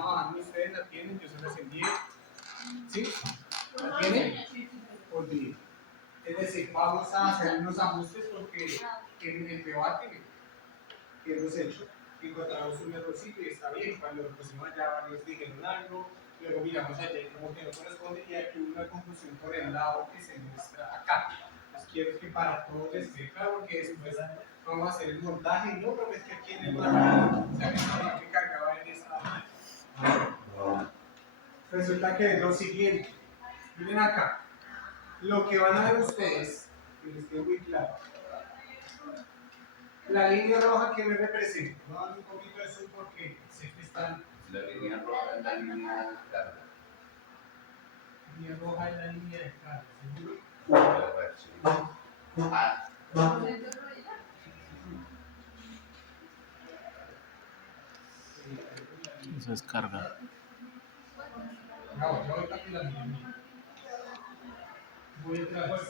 trabajando ustedes, la tienen, yo se las envié. ¿Sí? ¿La tienen? Olviden. Es decir, vamos a hacer unos ajustes porque en el debate que hemos hecho encontramos un errorcito y está bien. Cuando lo pusimos allá, varios dijeron algo, luego miramos allá y como que no corresponde, y aquí hubo una confusión por el lado que se muestra acá. Entonces quiero que para todos les quede claro, porque después vamos a hacer el montaje y no, pero es que aquí en el manual, o sea, que estaba que cargaba en esta. Resulta que es lo siguiente. Miren acá. Lo que van a ver ustedes, que les quede muy claro. La línea roja que me representa. Voy a dar un poquito de zoom porque sé que están. La línea roja es la línea de carga. La línea roja es la línea de carga, ¿seguro? Eso es carga. No, yo voy para que la miren. Voy otra vez.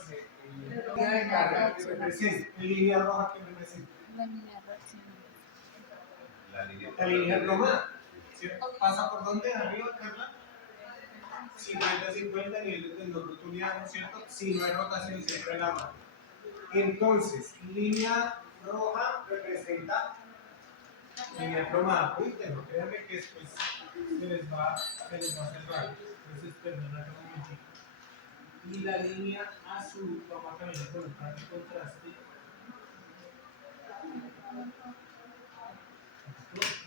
Línea de carga que representa. Línea roja que representa. La línea roja. ¿Cierto? ¿Pasa por dónde? ¿Arriba, Carla? 50-50 niveles de no rotuliano, ¿cierto? Si no hay rotación, siempre la mano. Entonces, línea roja representa línea cromada. Uy, pero créanme que después se les va a hacer raro. Entonces, perdón, acá un momentito. Y la línea azul, vamos a caminar con un par de contraste.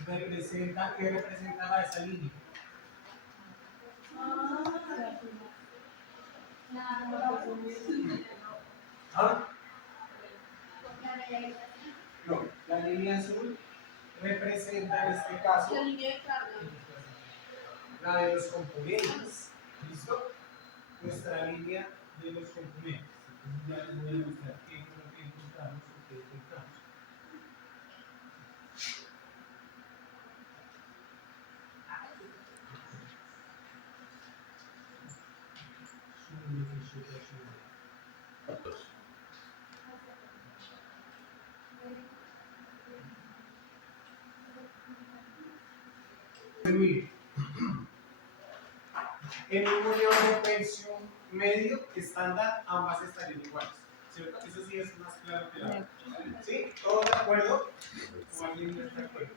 Representa, ¿qué representaba esa línea? ¿Ah? No, la línea azul representa en este caso la de los componentes. ¿Listo? Nuestra línea de los componentes. Entonces ya les voy a mostrar qué es lo que encontramos o qué encontramos. En un modelo de tensión medio estándar, ambas estarían iguales, ¿cierto? Eso sí es más claro que la otra. ¿Sí? ¿Todos de acuerdo? ¿O alguien no está de acuerdo?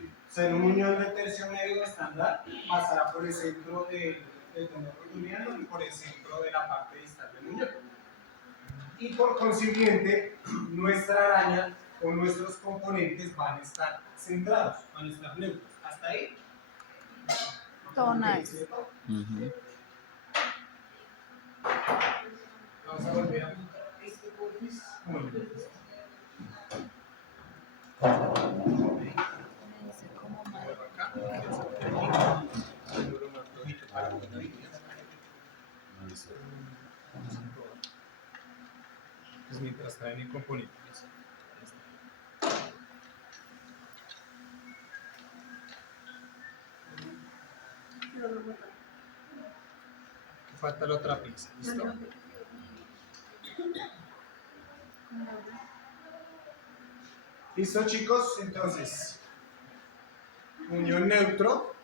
O sea, en un muñón de tensión medio estándar pasará por el centro del tenor rotuliano y por el centro de la parte distal del muñón. Y por consiguiente, nuestra araña o nuestros componentes van a estar centrados, van a estar neutros. ¿Hasta ahí? Todo nice. Vamos a volver a montar este porfis. Bueno, Me dice como mal. acá. Pues mientras traen el componente. Falta la otra pieza, ¿listo? ¿Listo, chicos? Entonces, unión neutro.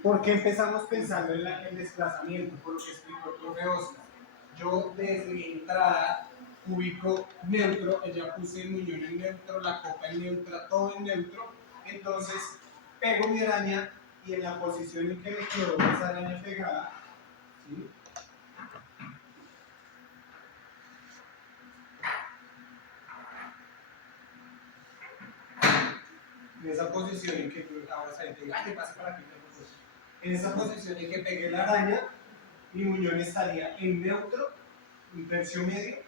¿Por qué empezamos pensando en el desplazamiento? Por lo que explicó el profe Oscar. Yo desde mi entrada ubico neutro, ya puse el muñón en neutro, la copa en neutra, todo en neutro. Entonces, pego mi araña y en la posición en que me quedó esa araña pegada, ¿sí? En esa posición en que ahora se diga, ¿qué pasa para aquí? En esa posición en que pegué la araña, mi muñón estaría en neutro, un tercio medio,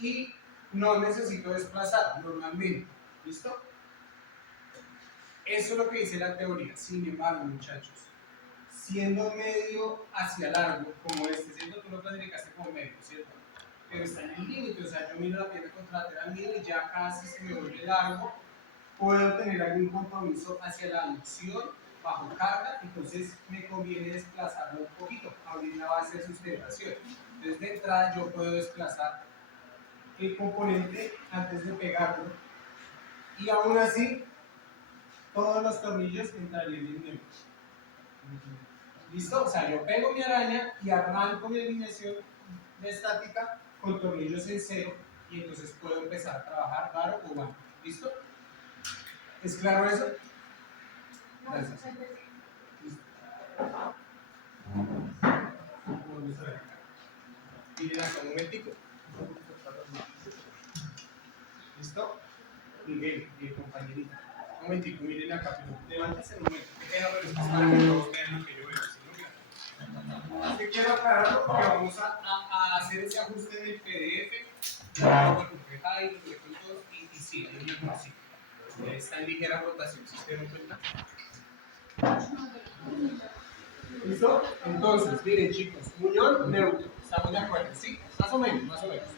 y no necesito desplazar normalmente. ¿Listo? Eso es lo que dice la teoría. Sin embargo, muchachos, siendo medio hacia largo, como este, ¿cierto? Tú lo clasificaste como medio, ¿cierto? Pero está en el límite, o sea, yo miro la pierna contralateral mía y ya casi se me vuelve largo. Puedo tener algún compromiso hacia la aducción bajo carga, entonces me conviene desplazarlo un poquito, abrir la base de sustentación. Entonces, de entrada, yo puedo desplazar el componente antes de pegarlo y aún así todos los tornillos entrarían en neutro. ¿Listo? O sea, yo pego mi araña y arranco mi alineación de estática con tornillos en cero y entonces puedo empezar a trabajar varo o varo. ¿Listo? ¿Es claro eso? Gracias. Listo. Vamos a ver acá. Miren acá un momentico. ¿Listo? Miguel y el compañerito. Un momentico, miren acá, pero levántese un momento. Pero es para que todos vean lo que yo veo. ¿Sí? ¿No? Es que quiero aclararlo porque vamos a hacer ese ajuste del PDF. Ya lo completa y lo con todo. Y sí, el mismo sí. Está en ligera rotación, si usted no cuenta. ¿Listo? Entonces, miren chicos, unión neutro. ¿Estamos de acuerdo? ¿Sí? Más o menos, más o menos.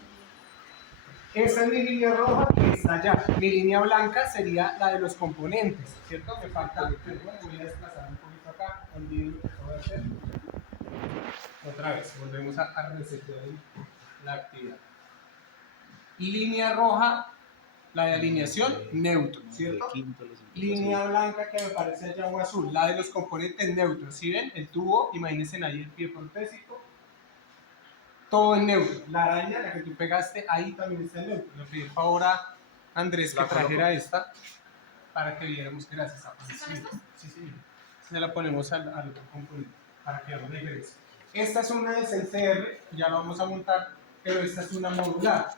Esta es mi línea roja que está allá. Mi línea blanca sería la de los componentes, ¿cierto? Me falta. Voy a desplazar un poquito acá. Olviden lo que acabo de hacer. Otra vez, volvemos a resetear la actividad. Y línea roja, la de alineación, neutro, ¿cierto? Línea blanca que me parece allá o azul, la de los componentes neutros. ¿Sí ven? El tubo, imagínense ahí el pie protésico. Todo en neutro. La araña, la que tú pegaste, ahí también está en neutro. Le pedí el favor a Andrés que trajera esta para que viéramos que gracias a sí, sí. Se la ponemos al otro componente para que veamos la diferencia. Esta es una de CCR, ya la vamos a montar, pero esta es una modular.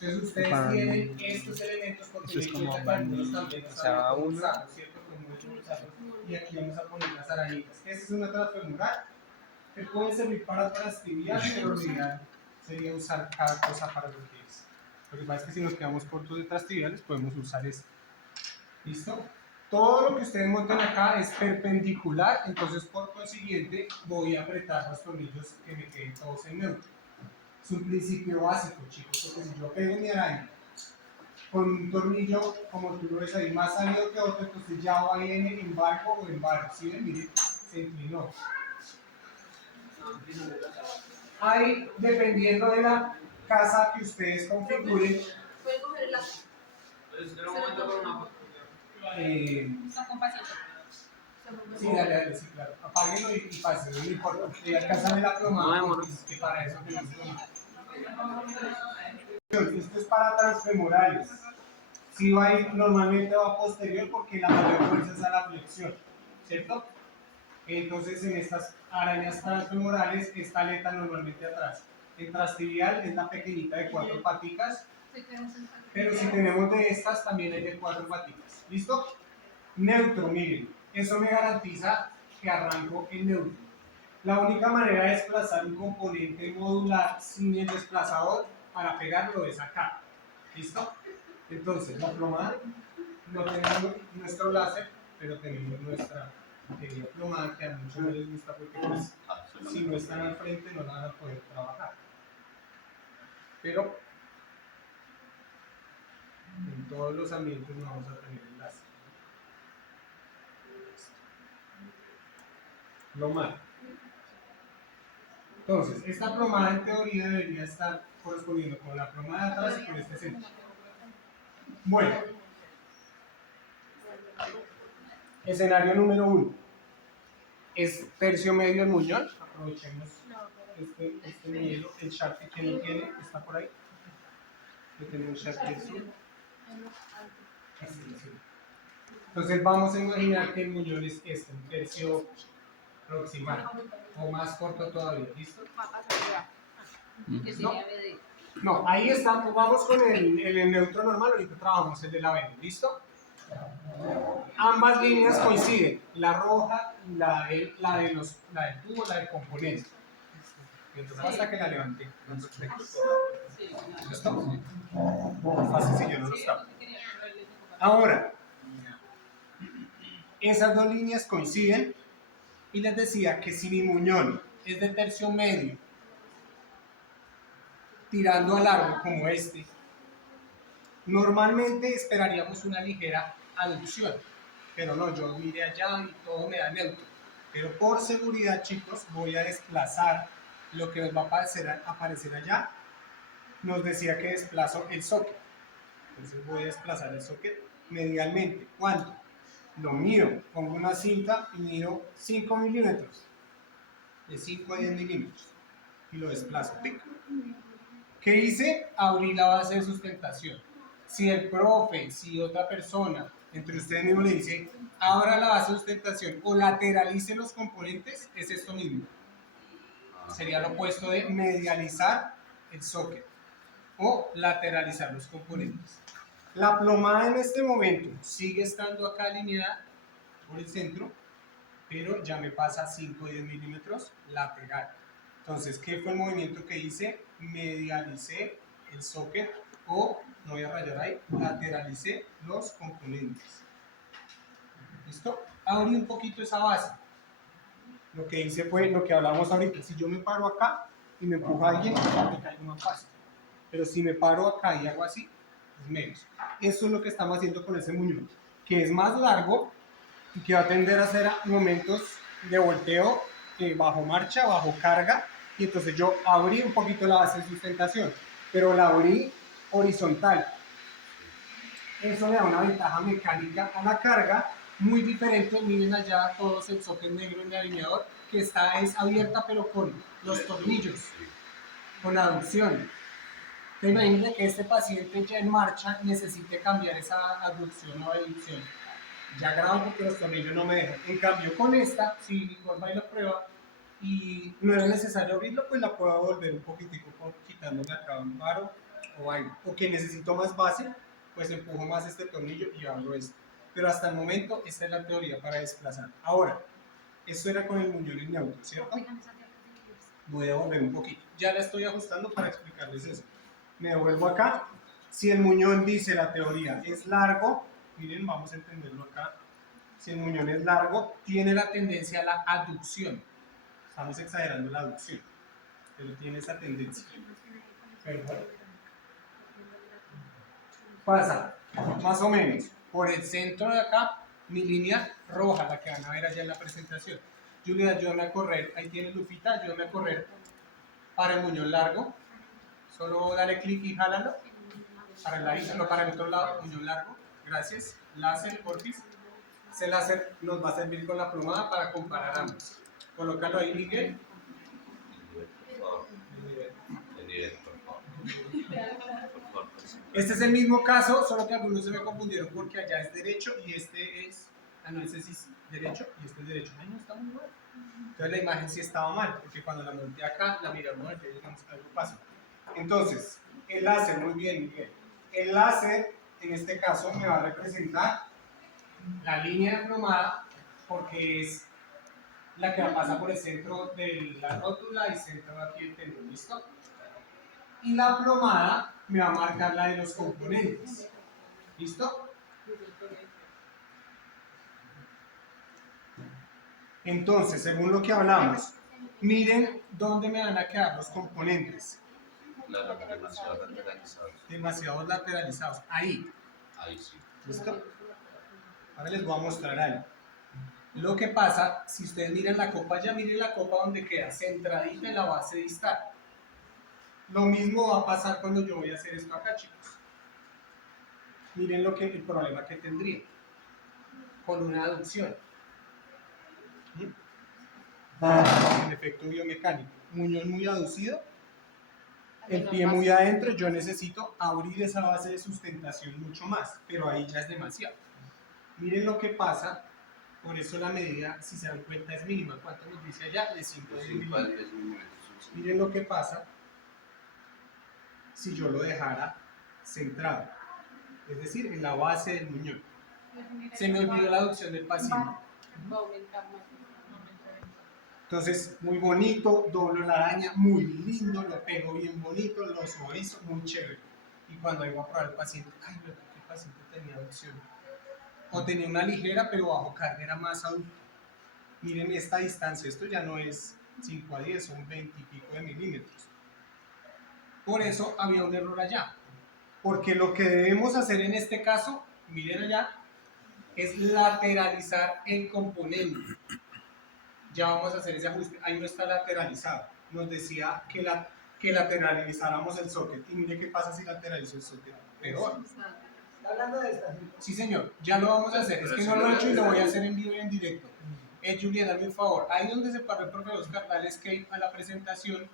Entonces ustedes tienen estos elementos porque es como algunos también o sea, usarlos, ¿cierto? Y aquí vamos a poner las arañitas. Esta es una transfemoral que puede servir para trastibiar, pero lo ideal sería usar cada cosa para lo que es. Lo que pasa es que si nos quedamos cortos de trastibiales, podemos usar esto. ¿Listo? Todo lo que ustedes monten acá es perpendicular, entonces por consiguiente voy a apretar los tornillos que me queden todos en neutro. Es un principio básico, chicos, porque si yo pego mi araña con un tornillo, como tú lo ves ahí, más salido que otro, entonces ya va en barco o en barro. ¿Sí ven? Miren, se inclinó. Ahí, dependiendo de la casa que ustedes configuren, sí, dale, sí, claro. Apáguenlo y pásenlo, no importa. Y alcánzame la plomada, que para eso tenemos plomada. Esto es para transfemorales. Si va a ir, normalmente va posterior porque la mayor fuerza es a la flexión, ¿cierto? Entonces en estas arañas transfemorales, esta aleta normalmente atrás. El trastibial es la pequeñita de 4 paticas, pero si tenemos de estas también hay de 4 paticas. ¿Listo? Neutro, miren, eso me garantiza que arranco en neutro. La única manera de desplazar un componente modular sin el desplazador para pegarlo es acá. ¿Listo? Entonces, la plomada, no tenemos nuestro láser, pero tenemos nuestra querida plomada que a muchos no les gusta porque pues, si no están al frente no la van a poder trabajar. Pero en todos los ambientes no vamos a tener el láser. Plomada. Entonces, esta plomada en teoría debería estar correspondiendo con la plomada de atrás y con este centro. Bueno, escenario número 1 es tercio medio el muñón. Aprovechemos este hielo, el Sharpie que no tiene, está por ahí. Yo tengo un Sharpie azul. Entonces vamos a imaginar que el muñón es este, un tercio proximal o más corto todavía, ¿listo? ¿No? No, ahí está, vamos con el neutro normal, ahorita trabajamos el de la vena, ¿listo? Ambas líneas coinciden, la roja y la del tubo, la del componente. Entonces basta que la levante. ¿Listo? Fácil si yo no lo estaba. Ahora, esas dos líneas coinciden y les decía que si mi muñón es de tercio medio tirando al largo como este, normalmente esperaríamos una ligera aducción, pero no, yo mire allá y todo me da neutro. Pero por seguridad, chicos, voy a desplazar lo que nos va a aparecer allá nos decía que desplazo el socket. Entonces voy a desplazar el socket medialmente. ¿Cuánto? Lo mido, pongo una cinta y mido 5 milímetros. De 5 a 10 milímetros. Y lo desplazo. ¡Pic! ¿Qué hice? Abrí la base de sustentación. Si el profe, si otra persona, entre ustedes mismos le dice, abra la base de sustentación o lateralice los componentes, es esto mismo. Sería lo opuesto de medializar el socket o lateralizar los componentes. La plomada en este momento sigue estando acá alineada por el centro, pero ya me pasa 5 o 10 milímetros lateral. Entonces, ¿qué fue el movimiento que hice? Medialicé el socket o, no voy a rayar ahí, lateralicé los componentes. ¿Listo? Abrí un poquito esa base. Lo que hice fue lo que hablamos ahorita. Si yo me paro acá y me empuja alguien, me caigo más fácil. Pero si me paro acá y hago así, es menos. Eso es lo que estamos haciendo con ese muñón, que es más largo y que va a tender a hacer momentos de volteo bajo marcha, bajo carga, y entonces yo abrí un poquito la base de sustentación, pero la abrí horizontal. Eso le da una ventaja mecánica a la carga muy diferente. Miren allá todos el socket negro en el alineador, que está es abierta pero con los tornillos, con aducción. Te imaginas que este paciente ya en marcha necesite cambiar esa aducción o aducción. Ya grabo porque los tornillos no me dejan. En cambio, con esta, si Nicole va y lo prueba y no era necesario abrirlo, pues la puedo volver un poquitico quitándole acá un aro o algo. O que necesito más base, pues empujo más este tornillo y abro esto. Pero hasta el momento, esta es la teoría para desplazar. Ahora, esto era con el muñón en neutro, ¿cierto? Voy a volver un poquito. Ya la estoy ajustando para explicarles eso. Me devuelvo acá. Si el muñón dice la teoría es largo, miren, vamos a entenderlo acá. Si el muñón es largo, tiene la tendencia a la aducción. Estamos exagerando la aducción, pero tiene esa tendencia. Perdón. Pasa, más o menos, por el centro de acá, mi línea roja, la que van a ver allá en la presentación. Julia, ayúdame a correr, ahí tienes Lupita, ayúdame a correr para el muñón largo. Solo dale clic y jálalo. Para el ladito, no para el otro lado, muñón largo. Gracias. Láser, porfis. Ese láser nos va a servir con la plomada para comparar ambos. Colócalo ahí, Miguel. Este es el mismo caso, solo que algunos se me confundieron porque allá es derecho y este es... Ah, no, ese sí es derecho y este es derecho. Ay, no, está muy mal. Entonces la imagen sí estaba mal, porque cuando la monté acá, la miramos, digamos, algo pasó. Entonces, el láser, muy bien, Miguel. El láser, en este caso, me va a representar la línea de plomada, porque es la que pasa por el centro de la rótula y centro aquí el tendón, ¿listo? Y la plomada me va a marcar la de los componentes, ¿listo? Entonces, según lo que hablamos, miren dónde me van a quedar los componentes. Claro, demasiado lateralizados. Demasiados lateralizados. Ahí. Ahí sí. ¿Listo? Ahora les voy a mostrar algo. Lo que pasa, si ustedes miran la copa, ya miren la copa donde queda centradita en la base distal. Lo mismo va a pasar cuando yo voy a hacer esto acá, chicos. Miren el problema que tendría con una aducción. En efecto biomecánico. Muñón muy aducido, el pie muy adentro, yo necesito abrir esa base de sustentación mucho más, pero ahí ya es demasiado. Miren lo que pasa, por eso la medida, si se dan cuenta, es mínima. ¿Cuánto nos dice allá? De 5 a 10 milímetros. Miren lo que pasa si yo lo dejara centrado, es decir, en la base del muñón. Se me olvidó la aducción del paciente. Entonces, muy bonito, doblo la araña, muy lindo, lo pego bien bonito, lo suavizo, muy chévere. Y cuando iba a probar el paciente, ay, no, el paciente tenía aducción. O tenía una ligera, pero bajo carga, era más adulto. Miren esta distancia, esto ya no es 5 a 10, son 20 y pico de milímetros. Por eso había un error allá. Porque lo que debemos hacer en este caso, miren allá, es lateralizar el componente. Ya vamos a hacer ese ajuste. Ahí no está lateralizado. Nos decía que que lateralizáramos el socket. Y mire qué pasa si lateralizo el socket. Peor. ¿Está hablando de esta? Sí, señor, ya lo vamos a hacer. Es que no lo he hecho y lo voy a hacer en vivo y en directo. Julián, dame un favor. Ahí donde se paró el profe Oscar, dale escape a la presentación.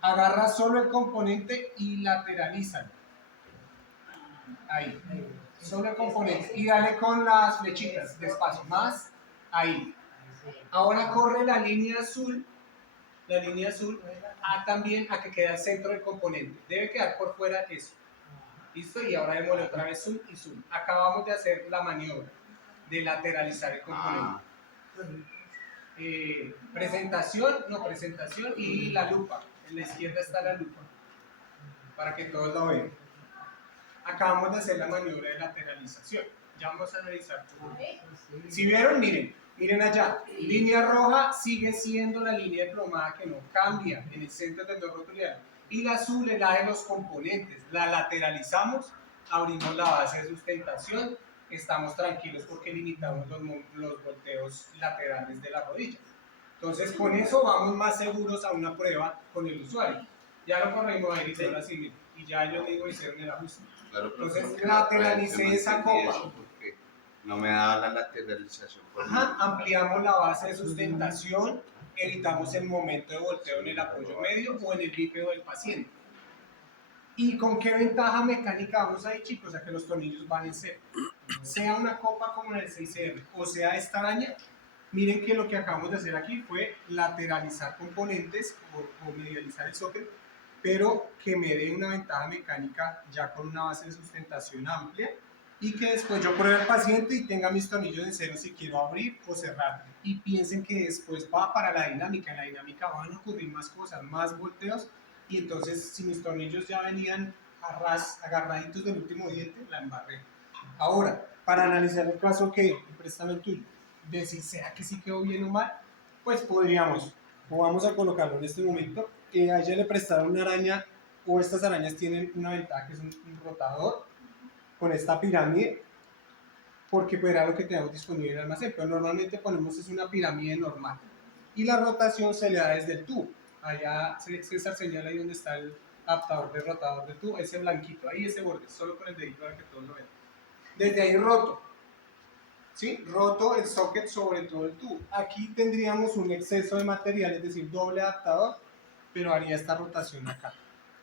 Agarra solo el componente y lateralízalo. Ahí. Solo el componente. Y dale con las flechitas, despacio. Más. Ahí. Ahora corre la línea azul. La línea azul. También a que quede al centro del componente. Debe quedar por fuera eso. ¿Listo? Y ahora démosle otra vez zoom y zoom. Acabamos de hacer la maniobra de lateralizar el componente. Presentación y la lupa. En la izquierda está la lupa. Para que todos lo vean. Acabamos de hacer la maniobra de lateralización. Ya vamos a analizar. Si vieron, miren allá. Línea roja sigue siendo la línea de plomada que no cambia en el centro del tendón rotuliano. Y la azul es la de los componentes. La lateralizamos, abrimos la base de sustentación, estamos tranquilos porque limitamos los volteos laterales de la rodilla. Entonces, con eso vamos más seguros a una prueba con el usuario. Ya lo corrimos ahí, ahora sí, y ya ellos mismos hicieron el ajuste. Claro, Entonces, lateralicé esa copa. Porque no me da la lateralización. Ampliamos la base de sustentación, evitamos el momento de volteo en el apoyo medio o en el bípedo del paciente. ¿Y con qué ventaja mecánica vamos ahí, chicos? A que los tornillos van en cero. Sea una copa como en el 6R o sea esta araña, miren que lo que acabamos de hacer aquí fue lateralizar componentes o medializar el socket, pero que me dé una ventaja mecánica ya con una base de sustentación amplia y que después yo pruebe al paciente y tenga mis tornillos en cero si quiero abrir o cerrar. Y piensen que después va para la dinámica. En la dinámica van a ocurrir más cosas, más volteos, y entonces si mis tornillos ya venían agarraditos del último diente, la embarré. Ahora, para analizar el caso que préstame el tuyo, de si será que sí quedó bien o mal, pues podríamos, o vamos a colocarlo en este momento, que a ella le prestaron una araña, o estas arañas tienen una ventaja que es un rotador con esta pirámide, porque pues era lo que tenemos disponible en el almacén, pero normalmente ponemos es una pirámide normal, y la rotación se le da desde el tubo. Allá César señala ahí donde está el adaptador de rotador de tubo, ese blanquito, ahí ese borde, solo con el dedito para que todos lo vean. Desde ahí roto, ¿sí? Roto el socket sobre todo el tubo. Aquí tendríamos un exceso de material, es decir, doble adaptador, pero haría esta rotación acá.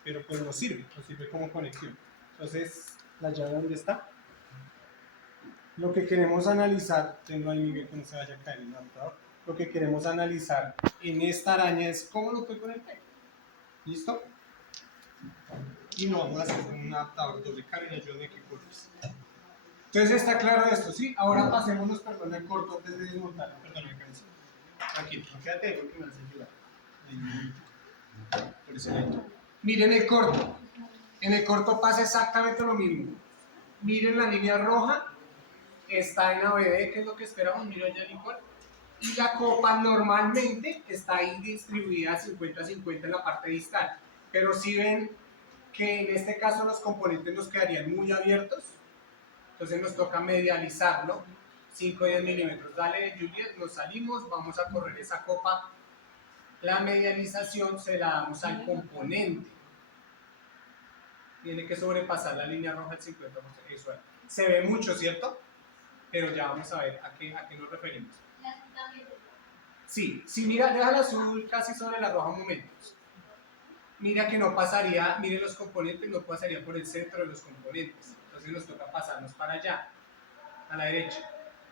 Pero pues nos sirve como conexión. Entonces, ¿la llave dónde está? Lo que queremos analizar, tengo ahí Miguel que no se vaya a caer el adaptador. Lo que queremos analizar en esta araña es cómo lo estoy conectando. ¿Listo? Y lo vamos a hacer con un adaptador doble carga y ayuda de equipo. Entonces está claro esto, ¿sí? Ahora pasémonos, perdón, el corto antes de desmontarlo. Perdón, me cansé. Tranquilo, quédate ahí porque me vas a ayudar. Por ese lado. Miren el corto. En el corto pasa exactamente lo mismo. Miren la línea roja. Está en ABD, que es lo que esperamos. Miren allá igual. Y la copa normalmente está ahí distribuida 50-50 en la parte distal. Pero si ven que en este caso los componentes nos quedarían muy abiertos, entonces nos toca medializarlo, 5 o 10 milímetros. Dale, Juliet, nos salimos, vamos a correr esa copa. La medialización se la damos al componente. Tiene que sobrepasar la línea roja el 50%. Eso es. Se ve mucho, ¿cierto? Pero ya vamos a ver a qué nos referimos. Sí, mira, deja el azul casi sobre la roja un momento. Mira que no pasaría, miren los componentes, no pasaría por el centro de los componentes. Entonces nos toca pasarnos para allá, a la derecha.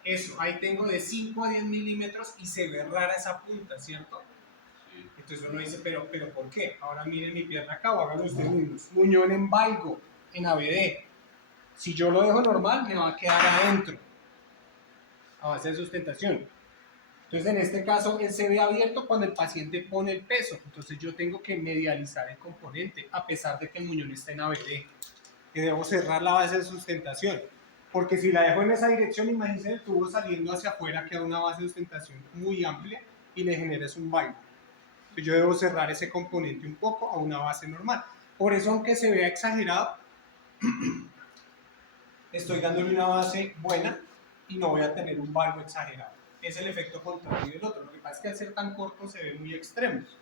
Eso, ahí tengo de 5 a 10 milímetros y se ve rara esa punta, ¿cierto? Sí. Entonces uno dice, pero ¿por qué? Ahora miren mi pierna acá, o háganlo ustedes mismos. Muñón en valgo, en ABD. Si yo lo dejo normal, me va a quedar adentro, a base de sustentación. Entonces en este caso él se ve abierto cuando el paciente pone el peso, entonces yo tengo que medializar el componente a pesar de que el muñón está en ABD, que debo cerrar la base de sustentación, porque si la dejo en esa dirección, imagínense el tubo saliendo hacia afuera, queda una base de sustentación muy amplia y le generas un valgo. Entonces yo debo cerrar ese componente un poco a una base normal. Por eso, aunque se vea exagerado, estoy dándole una base buena y no voy a tener un valgo exagerado. Es el efecto contrario del otro. Lo que pasa es que al ser tan corto se ve muy extremos.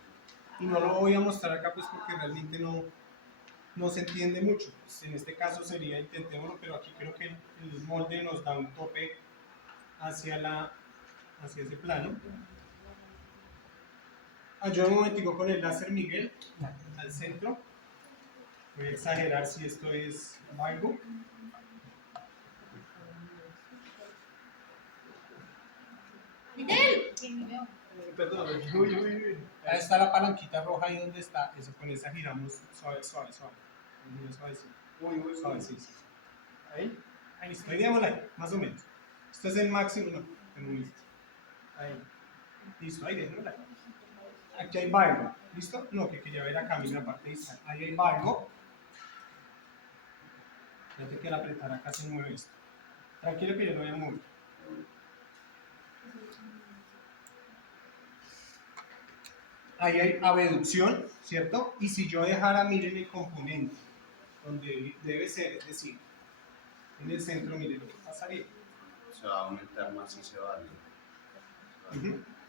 Y no lo voy a mostrar acá pues porque realmente no se entiende mucho. Pues, en este caso sería intentémoslo, pero aquí creo que el molde nos da un tope hacia ese plano. Ayuda un momentico con el láser, Miguel, al centro. Voy a exagerar si esto es algo. Perdón, ahí está la palanquita roja ahí donde está. Eso, con esa giramos suave, suave, suave. Muy suavecito. Suave, sí, sí. Ahí está. Ahí digámosla ahí, más o menos. Esto es el máximo, no, tengo listo. Ahí. Listo, ahí déjenmela. Aquí hay algo. ¿Listo? No, que quería ver acá, mira la parte distal. Ahí hay algo. Fíjate que al apretar acá se mueve esto. Tranquilo que yo lo voy a mover. Ahí hay abducción, ¿cierto? Y si yo dejara, miren el componente, donde debe ser, es decir, en el centro, miren lo que pasaría. Se va a aumentar más ese valor.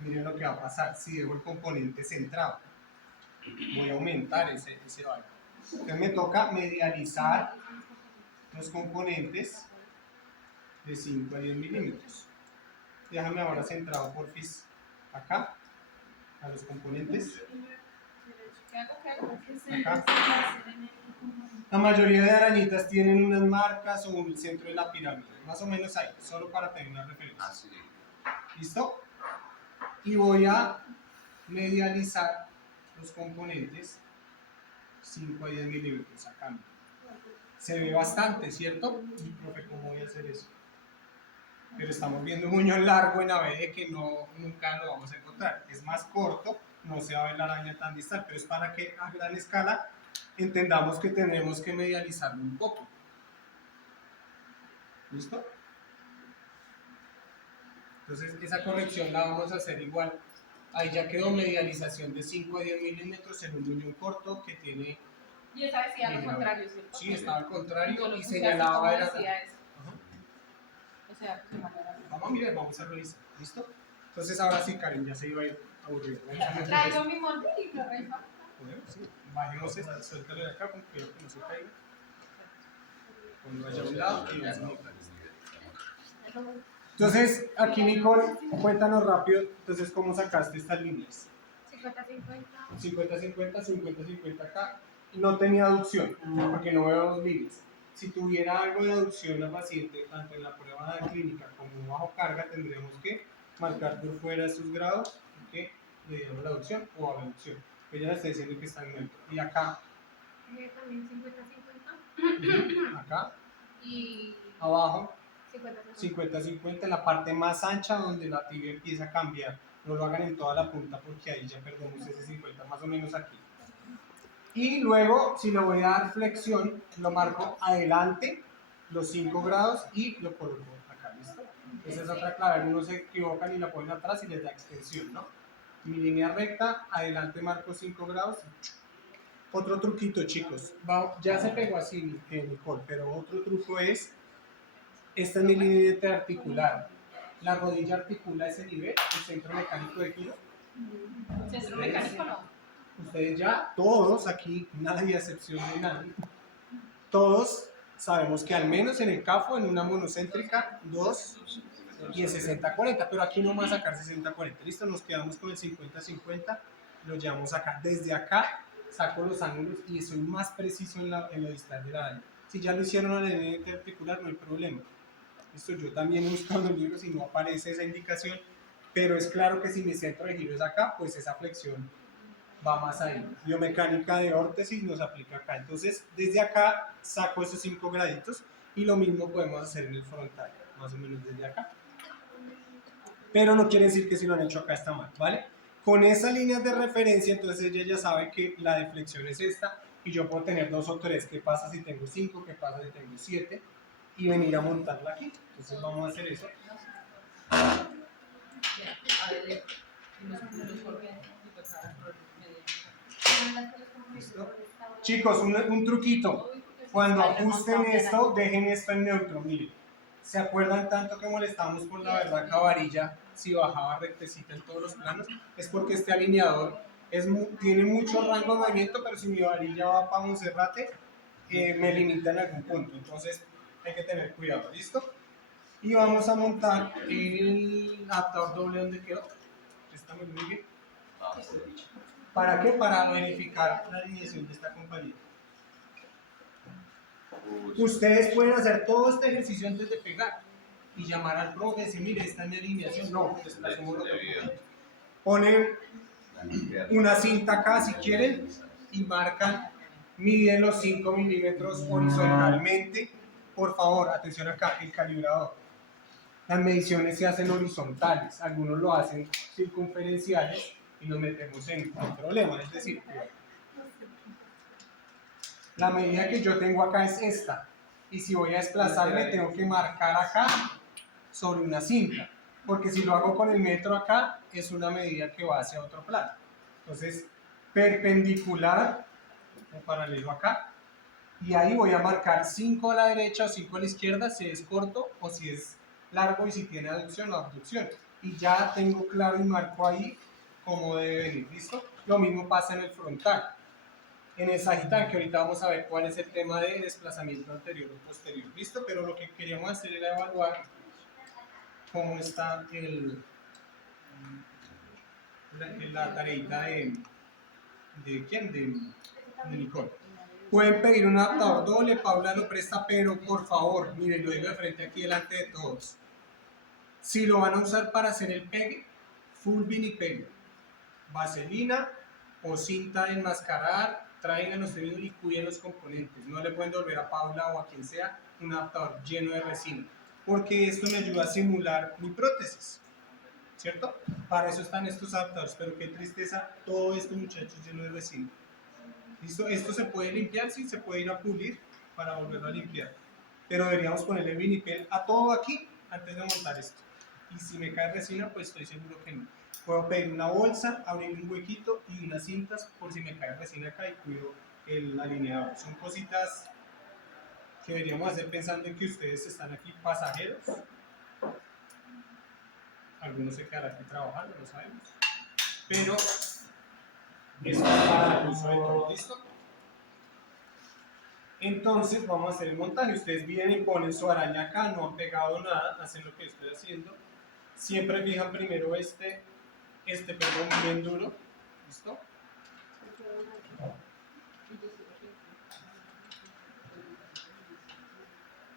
Miren lo que va a pasar si dejo el componente centrado. Voy a aumentar ese valor. Entonces me toca medializar los componentes de 5 a 10 milímetros. Déjame ahora centrado porfis acá, a los componentes. Acá. La mayoría de arañitas tienen unas marcas o un centro de la pirámide, más o menos ahí, solo para tener una referencia. Así. ¿Listo? Y voy a medializar los componentes 5 a 10 milímetros acá. Se ve bastante, ¿cierto? Y profe, ¿cómo voy a hacer eso? Pero estamos viendo un muñón largo en ABD que nunca lo vamos a encontrar. Es más corto, no se va a ver la araña tan distal, pero es para que a gran escala entendamos que tenemos que medializarlo un poco. ¿Listo? Entonces esa corrección la vamos a hacer igual. Ahí ya quedó medialización de 5 a 10 milímetros en un muñón corto que tiene... Y esa decía lo contrario, ¿cierto? Sí, estaba al contrario y Tú señalaba... decía eso. O sea, vamos a mirar, vamos a revisar. ¿Listo? Entonces ahora sí, Karen, ya se iba a ir aburrido. traigo mi molde y lo reviso. Sí. Bajemos esta, suéltalo de acá con cuidado que no se caiga. Cuando vaya a un lado y vamos a montar. Entonces, aquí Nicole, cuéntanos rápido, entonces, ¿cómo sacaste estas líneas? 50-50. 50-50, 50-50 acá. No tenía aducción, porque no veo dos líneas. Si tuviera algo de aducción al paciente, tanto en la prueba de clínica como bajo carga, tendríamos que marcar por fuera sus grados y que le diéramos la aducción o abducción. Ella le está diciendo que está en neutro. Y acá, También 50-50. acá, Y abajo, 50-50. 50-50, en la parte más ancha donde la tibia empieza a cambiar. No lo hagan en toda la punta porque ahí ya perdemos ese 50, más o menos aquí. Y luego, si le voy a dar flexión, lo marco adelante, los 5 grados, y lo coloco acá, ¿listo? Esa es otra clave, algunos se equivocan y la ponen atrás y les da extensión, ¿no? Mi línea recta, adelante marco 5 grados. Otro truquito, chicos, ya se pegó así, Nicole, pero otro truco es, esta es mi línea interarticular. La rodilla articula ese nivel, el centro mecánico de giro. ¿Centro mecánico no? Ustedes ya, todos aquí, nadie a excepción de nadie, todos sabemos que al menos en el CAFO, en una monocéntrica, 2 y el 60-40, pero aquí no vamos a sacar 60-40, listo, nos quedamos con el 50-50, lo llevamos acá, desde acá saco los ángulos y soy más preciso en lo distal de la araña. Si ya lo hicieron en la línea interarticular, no hay problema. Esto yo también he buscado en los libros y no aparece esa indicación, pero es claro que si mi centro de giro es acá, pues esa flexión va más ahí. Biomecánica de órtesis nos aplica acá. Entonces, desde acá saco esos 5 graditos y lo mismo podemos hacer en el frontal, más o menos desde acá. Pero no quiere decir que si lo han hecho acá está mal, ¿vale? Con esas líneas de referencia, entonces ella ya sabe que la deflexión es esta y yo puedo tener 2 o 3. ¿Qué pasa si tengo 5? ¿Qué pasa si tengo 7? Y venir a montarla aquí. Entonces vamos a hacer eso. ¿Listo? Chicos, un truquito. Cuando ajusten esto, dejen esto en neutro. Miren, ¿se acuerdan tanto que molestamos por la verdad varilla si bajaba rectecita en todos los planos? Es porque este alineador tiene mucho rango de movimiento, pero si mi varilla va para Monserrate, me limita en algún punto. Entonces hay que tener cuidado, ¿listo? Y vamos a montar el adaptador doble donde quedó. Préstame, Miguel. ¿Para qué? Para verificar la alineación de esta compañía. Ustedes pueden hacer todo este ejercicio antes de pegar y llamar al profe y decir, mire, esta es mi alineación. No, desplacémoslo. Ponen una cinta acá si quieren y marcan, miden los 5 milímetros horizontalmente. Por favor, atención acá, el calibrador. Las mediciones se hacen horizontales, algunos lo hacen circunferenciales y nos metemos en problemas, es decir, la medida que yo tengo acá es esta, y si voy a desplazarme tengo que marcar acá sobre una cinta, porque si lo hago con el metro acá, es una medida que va hacia otro plano. Entonces, perpendicular o paralelo acá, y ahí voy a marcar 5 a la derecha o 5 a la izquierda si es corto o si es largo y si tiene aducción o abducción. Y ya tengo claro y marco ahí cómo debe venir, ¿listo? Lo mismo pasa en el frontal. En el sagital, que ahorita vamos a ver cuál es el tema de desplazamiento anterior o posterior, ¿listo? Pero lo que queríamos hacer era evaluar cómo está la tareita de ¿quién? De Nicole. Pueden pedir un adaptador doble, Paula lo presta, pero por favor, miren, lo digo de frente aquí delante de todos. Si lo van a usar para hacer el pegue, full vinipegue, vaselina o cinta de enmascarar, traigan ustedes y cuiden los componentes. No le pueden devolver a Paula o a quien sea un adaptador lleno de resina, porque esto me ayuda a simular mi prótesis, ¿cierto? Para eso están estos adaptadores, pero qué tristeza, todo esto, muchachos, lleno de resina. ¿Listo? Esto se puede limpiar, sí, se puede ir a pulir para volverlo a limpiar, pero deberíamos ponerle vinipel a todo aquí antes de montar esto. Y si me cae resina, pues estoy seguro que no. Puedo pedir una bolsa, abrir un huequito y unas cintas por si me cae resina acá y cuido el alineador. Son cositas que deberíamos hacer pensando en que ustedes están aquí pasajeros. Algunos se quedarán aquí trabajando, lo sabemos. Pero esto es para el uso de todo, ¿listo? Entonces vamos a hacer el montaje. Ustedes vienen y ponen su araña acá, no han pegado nada, hacen lo que estoy haciendo. Siempre fijan primero este perdón, bien duro, ¿listo?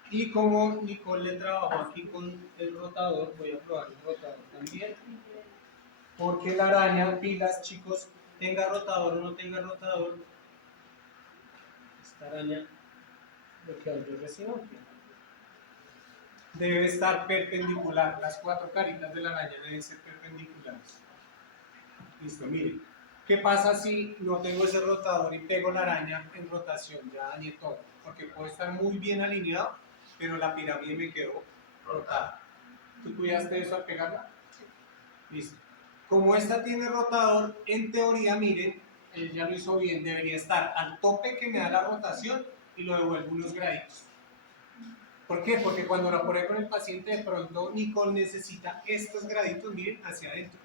Y como Nicole le trabajó aquí con el rotador, voy a probar el rotador también. Porque la araña, pilas, chicos, tenga rotador o no tenga rotador, esta araña, lo que yo recién debe estar perpendicular. Las 4 caritas de la araña deben ser perpendiculares. Listo, miren. ¿Qué pasa si no tengo ese rotador y pego la araña en rotación? Ya dañé todo. Porque puede estar muy bien alineado, pero la pirámide me quedó rotada. ¿Tú cuidaste eso al pegarla? Listo. Como esta tiene rotador, en teoría, miren, él ya lo hizo bien, debería estar al tope que me da la rotación y lo devuelvo unos graditos. ¿Por qué? Porque cuando la pone con el paciente, de pronto Nicole necesita estos graditos, miren, hacia adentro.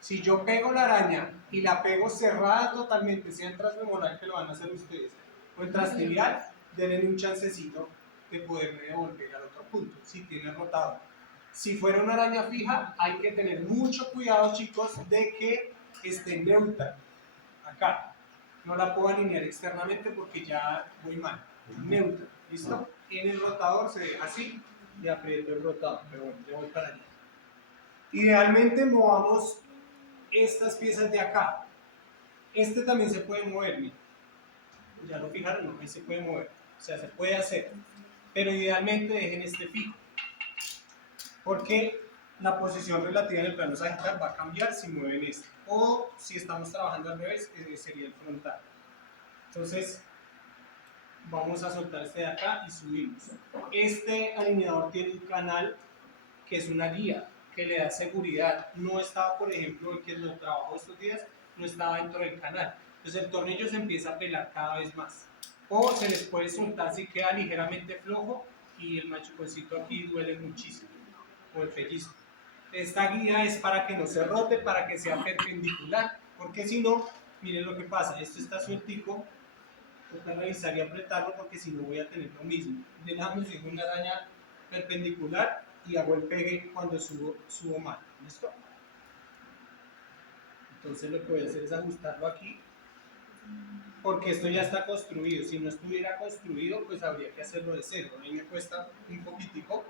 Si yo pego la araña y la pego cerrada totalmente, sea en transfemoral, que lo van a hacer ustedes, o en transtibial, denle un chancecito de poderme devolver al otro punto, si tiene rotado. Si fuera una araña fija, hay que tener mucho cuidado, chicos, de que esté neutra. Acá. No la puedo alinear externamente porque ya voy mal. Neutra. ¿Listo? En el rotador se deja así y aprieto el rotador. Pero bueno, ya voy para allá. Idealmente movamos estas piezas de acá. Este también se puede mover, miren. Ya lo fijaron, no, ahí se puede mover. O sea, se puede hacer. Pero idealmente dejen este fijo. Porque la posición relativa en el plano sagital va a cambiar si mueven este. O si estamos trabajando al revés, sería el frontal. Entonces, vamos a soltar este de acá y subimos. Este alineador tiene un canal que es una guía que le da seguridad. No estaba, por ejemplo, el que lo trabajó estos días, no estaba dentro del canal. Entonces el tornillo se empieza a pelar cada vez más. O se les puede soltar si queda ligeramente flojo y el machuconcito aquí duele muchísimo. O el pellizco. Esta guía es para que no se rote, para que sea perpendicular, porque si no, miren lo que pasa, esto está sueltico, toca revisar y apretarlo porque si no voy a tener lo mismo. De nada me sigo una araña perpendicular y hago el pegue cuando subo mal, ¿listo? Entonces lo que voy a hacer es ajustarlo aquí, porque esto ya está construido. Si no estuviera construido, pues habría que hacerlo de cero. A mí me cuesta un poquitico,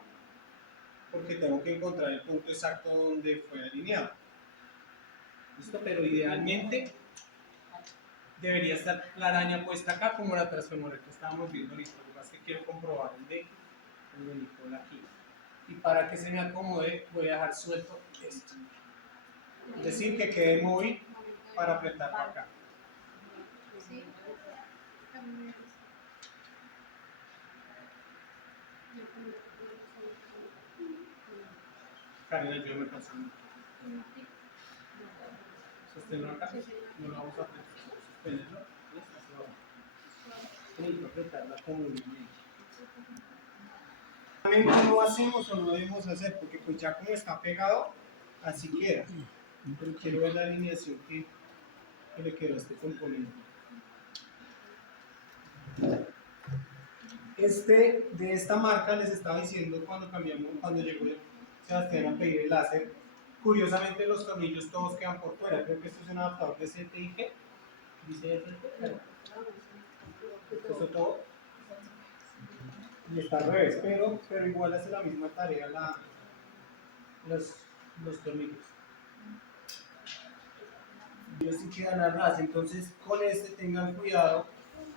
porque tengo que encontrar el punto exacto donde fue alineado. ¿Listo? Pero idealmente debería estar la araña puesta acá como la transformadora que estábamos viendo ahorita. Lo que pasa es que quiero comprobar el de Nicole aquí. Y para que se me acomode, voy a dejar suelto esto. Es decir, que quede móvil para apretar para acá. Sí. Karina, yo me paso. Sosténlo acá. No lo vamos a apretar. Sosténlo. Tengo que apretarla como un niño. ¿Realmente lo hacemos o no debemos hacer? Porque pues ya como está pegado, así queda. Pero quiero ver la alineación que le quedó a este componente. De esta marca les estaba diciendo cuando llegó Sebastián a pedir el láser. Curiosamente los tornillos todos quedan por fuera. Creo que esto es un adaptador de CTIG. Dice FT, esto todo. Y está al revés, pero igual hace la misma tarea los tornillos. Ellos sí quedan al ras, entonces con este tengan cuidado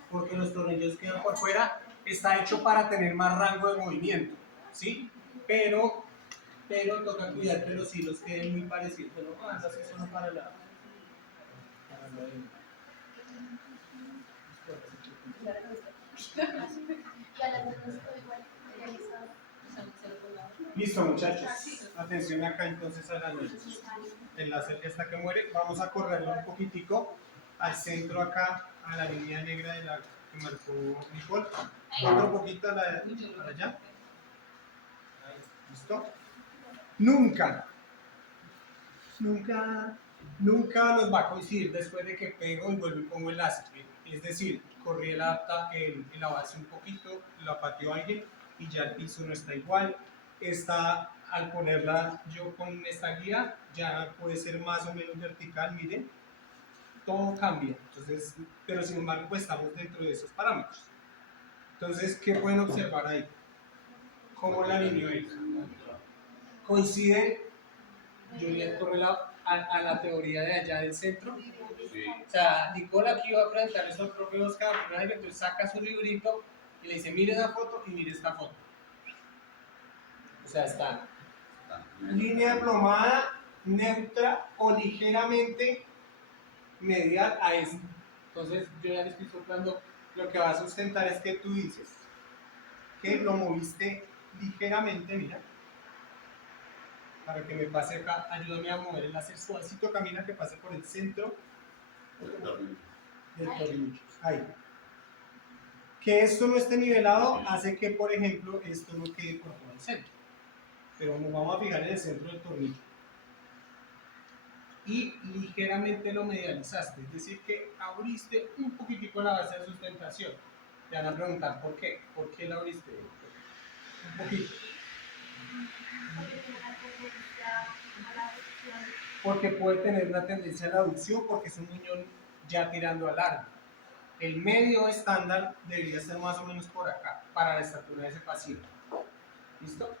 porque los tornillos quedan por fuera. Está hecho para tener más rango de movimiento, ¿sí? Pero toca cuidar que los hilos queden muy parecidos. Bueno, así solo para la Listo, muchachos. Atención acá entonces a la luz. El láser ya está que muere. Vamos a correrlo un poquitico al centro acá, a la línea negra de la que marcó Nicole. Otro poquito a la para allá. ¿Listo? Nunca nos va a coincidir después de que pego y vuelvo y pongo el láser. Es decir, corrí la base un poquito, la pateó alguien y ya el piso no está igual. Al ponerla yo con esta guía, ya puede ser más o menos vertical, miren, todo cambia. Entonces, pero sin embargo, pues estamos dentro de esos parámetros. Entonces, ¿qué pueden observar ahí? ¿Cómo la alineó él? Coincide, yo le correlado a la teoría de allá del centro. Sí. O sea, Nicola aquí va a presentar esto al propio Oscar, entonces saca su librito y le dice, mire esa foto y mire esta foto. O sea, está línea plomada, neutra o ligeramente medial a esto. Entonces, yo ya le estoy soplando, lo que va a sustentar es que tú dices que lo moviste ligeramente, mira, para que me pase acá, ayúdame a mover el láser suavecito, camina que pase por el centro del tornillo. Ahí. Que esto no esté nivelado hace que, por ejemplo, esto no quede por todo el centro. Pero nos vamos a fijar en el centro del tornillo. Y ligeramente lo medializaste, es decir, que abriste un poquitico la base de sustentación. Te van a preguntar ¿por qué? ¿Por qué la abriste? Un poquito. Porque puede tener una tendencia a la aducción porque es un muñón ya tirando al largo. El medio estándar debería ser más o menos por acá, para la estatura de ese paciente. ¿Listo?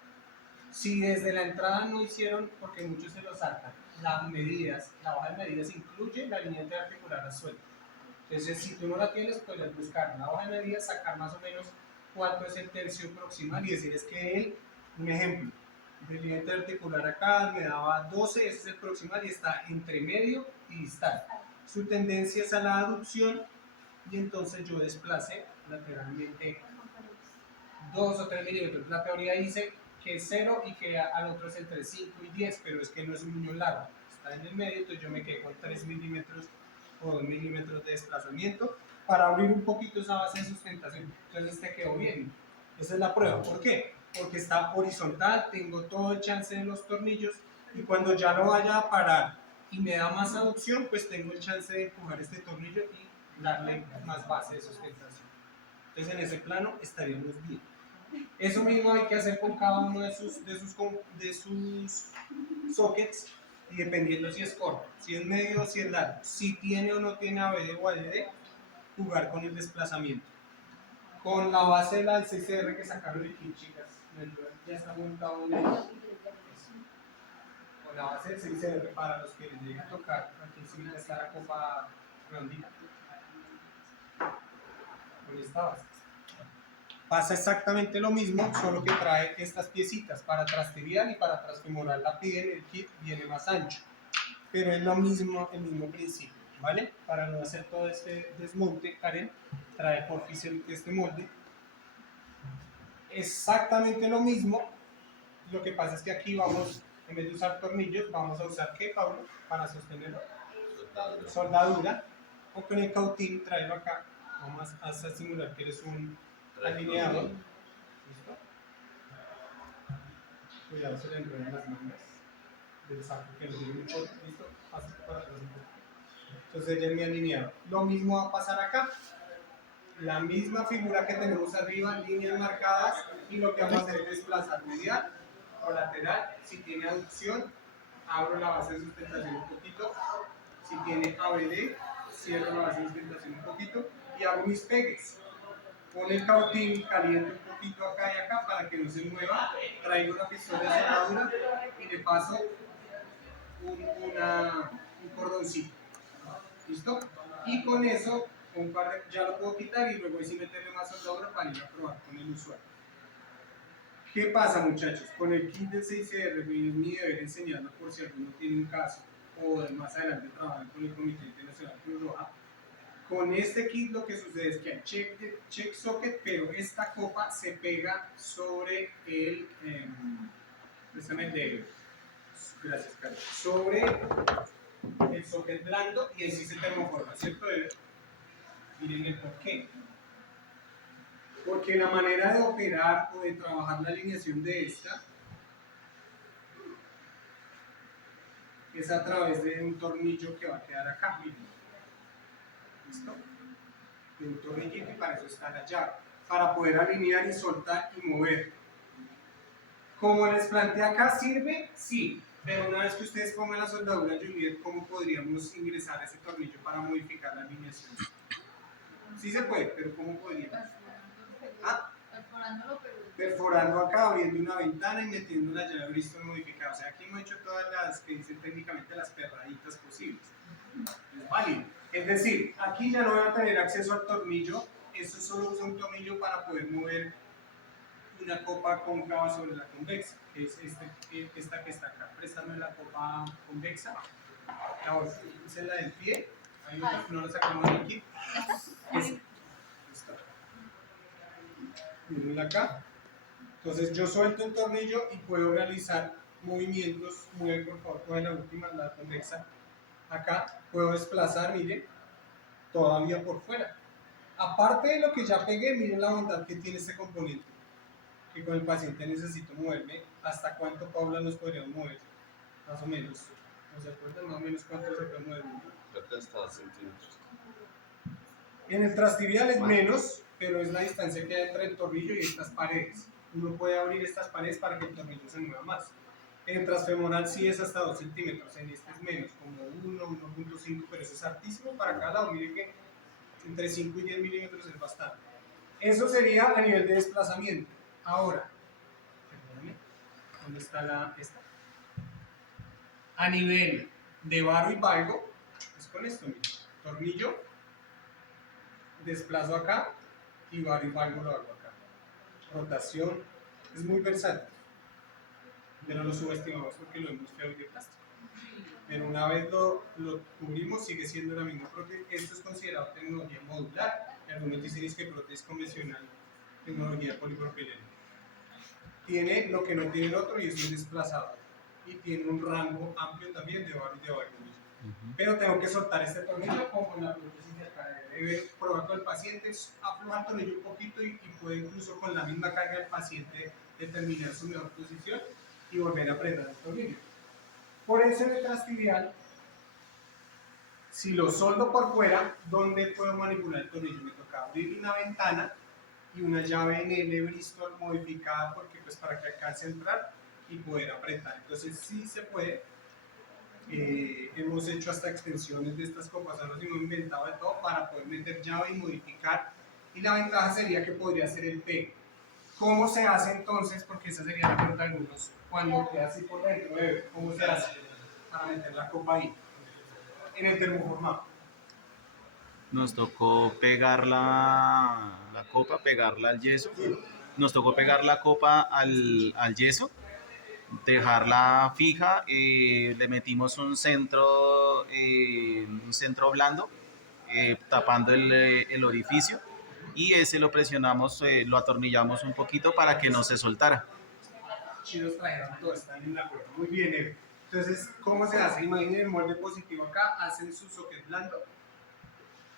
Si desde la entrada no hicieron, porque muchos se lo saltan, las medidas, la hoja de medidas incluye la línea interarticular a suelta. Entonces, si tú no la tienes, puedes buscar la hoja de medidas, sacar más o menos cuánto es el tercio proximal y decir es que él, un ejemplo, de línea interarticular acá me daba 12, ese es el proximal y está entre medio y distal. Su tendencia es a la aducción y entonces yo desplacé lateralmente 2 o 3 milímetros. La teoría dice que es 0 y que al otro es entre 5 y 10, pero es que no es un muñón largo, está en el medio, entonces yo me quedé con 3 milímetros o 2 milímetros de desplazamiento para abrir un poquito esa base de sustentación. Entonces te quedó bien. Esa es la prueba. ¿Por qué? Porque está horizontal, tengo todo el chance de los tornillos y cuando ya lo vaya a parar y me da más aducción, pues tengo el chance de empujar este tornillo y darle más base de sustentación. Entonces en ese plano estaríamos bien. Eso mismo hay que hacer con cada uno de sus sockets, y dependiendo si es corto, si es medio o si es largo, si tiene o no tiene ABD o ADD, jugar con el desplazamiento. Con la base de la 6R que sacaron el kit, chicas, ya está montado en el, con la base del 6R para los que les llegue a tocar, aquí sí está la copa redondita, con esta base. Pasa exactamente lo mismo, solo que trae estas piecitas para trastería y para transfemoral la piden, el kit viene más ancho, pero es lo mismo, el mismo principio, ¿vale? Para no hacer todo este desmonte, Karen, trae porfis este molde. Exactamente lo mismo, lo que pasa es que aquí vamos, en vez de usar tornillos, vamos a usar, ¿qué, Pablo? Para sostenerlo. Soldadura. O con el cautín, tráelo acá. Vamos a simular que eres un alineador. ¿Listo? Cuidado, se le enredan las mangas del saco que nos viene mucho. ¿Listo? Pasa para atrás un poco. Entonces ya es mi alineador. Lo mismo va a pasar acá. La misma figura que tenemos arriba, líneas marcadas, y lo que vamos a hacer es desplazar medial o lateral. Si tiene aducción, abro la base de sustentación un poquito. Si tiene ABD, cierro la base de sustentación un poquito y hago mis pegues. Con el cautín caliento un poquito acá y acá para que no se mueva. Traigo una pistola de soldadura y le paso un cordoncito. ¿Listo? Y con eso ya lo puedo quitar y luego sí meterle más soldadura para ir a probar con el usuario. ¿Qué pasa, muchachos? Con el kit del 6R, es mi deber enseñarlo por si alguno tiene un caso o más adelante trabajan con el Comité Internacional Cruz Roja. Con este kit lo que sucede es que hay check socket, pero esta copa se pega sobre el gracias, Carlos, sobre el socket blando y así se termoforma, ¿cierto? Miren el por qué. Porque la manera de operar o de trabajar la alineación de esta es a través de un tornillo que va a quedar acá, miren. ¿Listo? De un tornillito, y para eso está la llave, para poder alinear y soltar y mover. Como les planteé acá, ¿sirve? Sí, pero una vez que ustedes pongan la soldadura Juliet, ¿cómo podríamos ingresar ese tornillo para modificar la alineación? Sí se puede, pero ¿cómo podríamos? Perforando acá, abriendo una ventana y metiendo la llave Bristol modificada. O sea, aquí hemos hecho todas las que dicen técnicamente las perraditas posibles. Es válido. Es decir, aquí ya no voy a tener acceso al tornillo. Esto solo usa un tornillo para poder mover una copa cóncava sobre la convexa, que es esta que está acá. Préstame la copa convexa. Ahora, hice la del pie. Hay otra que no la sacamos del kit. Listo. Mirenla acá. Entonces yo suelto el tornillo y puedo realizar movimientos. Mueve, por favor, coge la última, la convexa. Acá puedo desplazar, miren, todavía por fuera. Aparte de lo que ya pegué, miren la bondad que tiene este componente. Que con el paciente necesito moverme. ¿Hasta cuánto, Paula, nos podríamos mover? Más o menos. ¿No se acuerdan más o menos cuánto se puede mover? Creo que hasta centímetros. En el trastibial es menos, pero es la distancia que hay entre el tornillo y estas paredes. Uno puede abrir estas paredes para que el tornillo se mueva más. En el transfemoral sí es hasta 2 centímetros, en este es menos, como 1, 1.5, pero eso es altísimo para cada lado. Miren que entre 5 y 10 milímetros es bastante. Eso sería a nivel de desplazamiento. Ahora, perdóname, ¿dónde está esta? A nivel de varo y valgo, es con esto, miren, tornillo, desplazo acá y varo y valgo lo hago acá. Rotación, es muy versátil, pero lo subestimamos porque lo hemos feo de plástico. Pero una vez lo cubrimos, sigue siendo la misma prótesis. Esto es considerado tecnología modular. Algunos dicen es que prótesis convencional, tecnología polipropileno. Tiene lo que no tiene el otro y es un desplazador. Y tiene un rango amplio también de varo y de valgo. Pero tengo que soltar este tornillo como en la prótesis de acá. Debe probar con el paciente, afloja el tornillo un poquito y puede incluso con la misma carga del paciente determinar su mejor posición y volver a apretar el tornillo. Por eso en el trastibial Si lo soldo por fuera, ¿dónde puedo manipular el tornillo? Me toca abrir una ventana y una llave NL Bristol modificada porque, pues, para que alcance a entrar y poder apretar. Entonces sí se puede. Hemos hecho hasta extensiones de estas copas, ahora sí hemos inventado de todo para poder meter llave y modificar. Y la ventaja sería que podría ser el pegue. ¿Cómo se hace entonces? Porque esa sería la pregunta de algunos. Cuando queda así por dentro, ¿cómo se hace para meter la copa ahí? En el termoformado. Nos tocó pegar la copa, pegarla al yeso. Nos tocó pegar la copa al yeso, dejarla fija. Le metimos un centro blando, tapando el orificio. Y ese lo presionamos, lo atornillamos un poquito para que no se soltara. Chinos trajeron todo, están en la prueba. Muy bien, Eve. Entonces, ¿cómo se hace? Imaginen el molde positivo acá, hacen su socket blando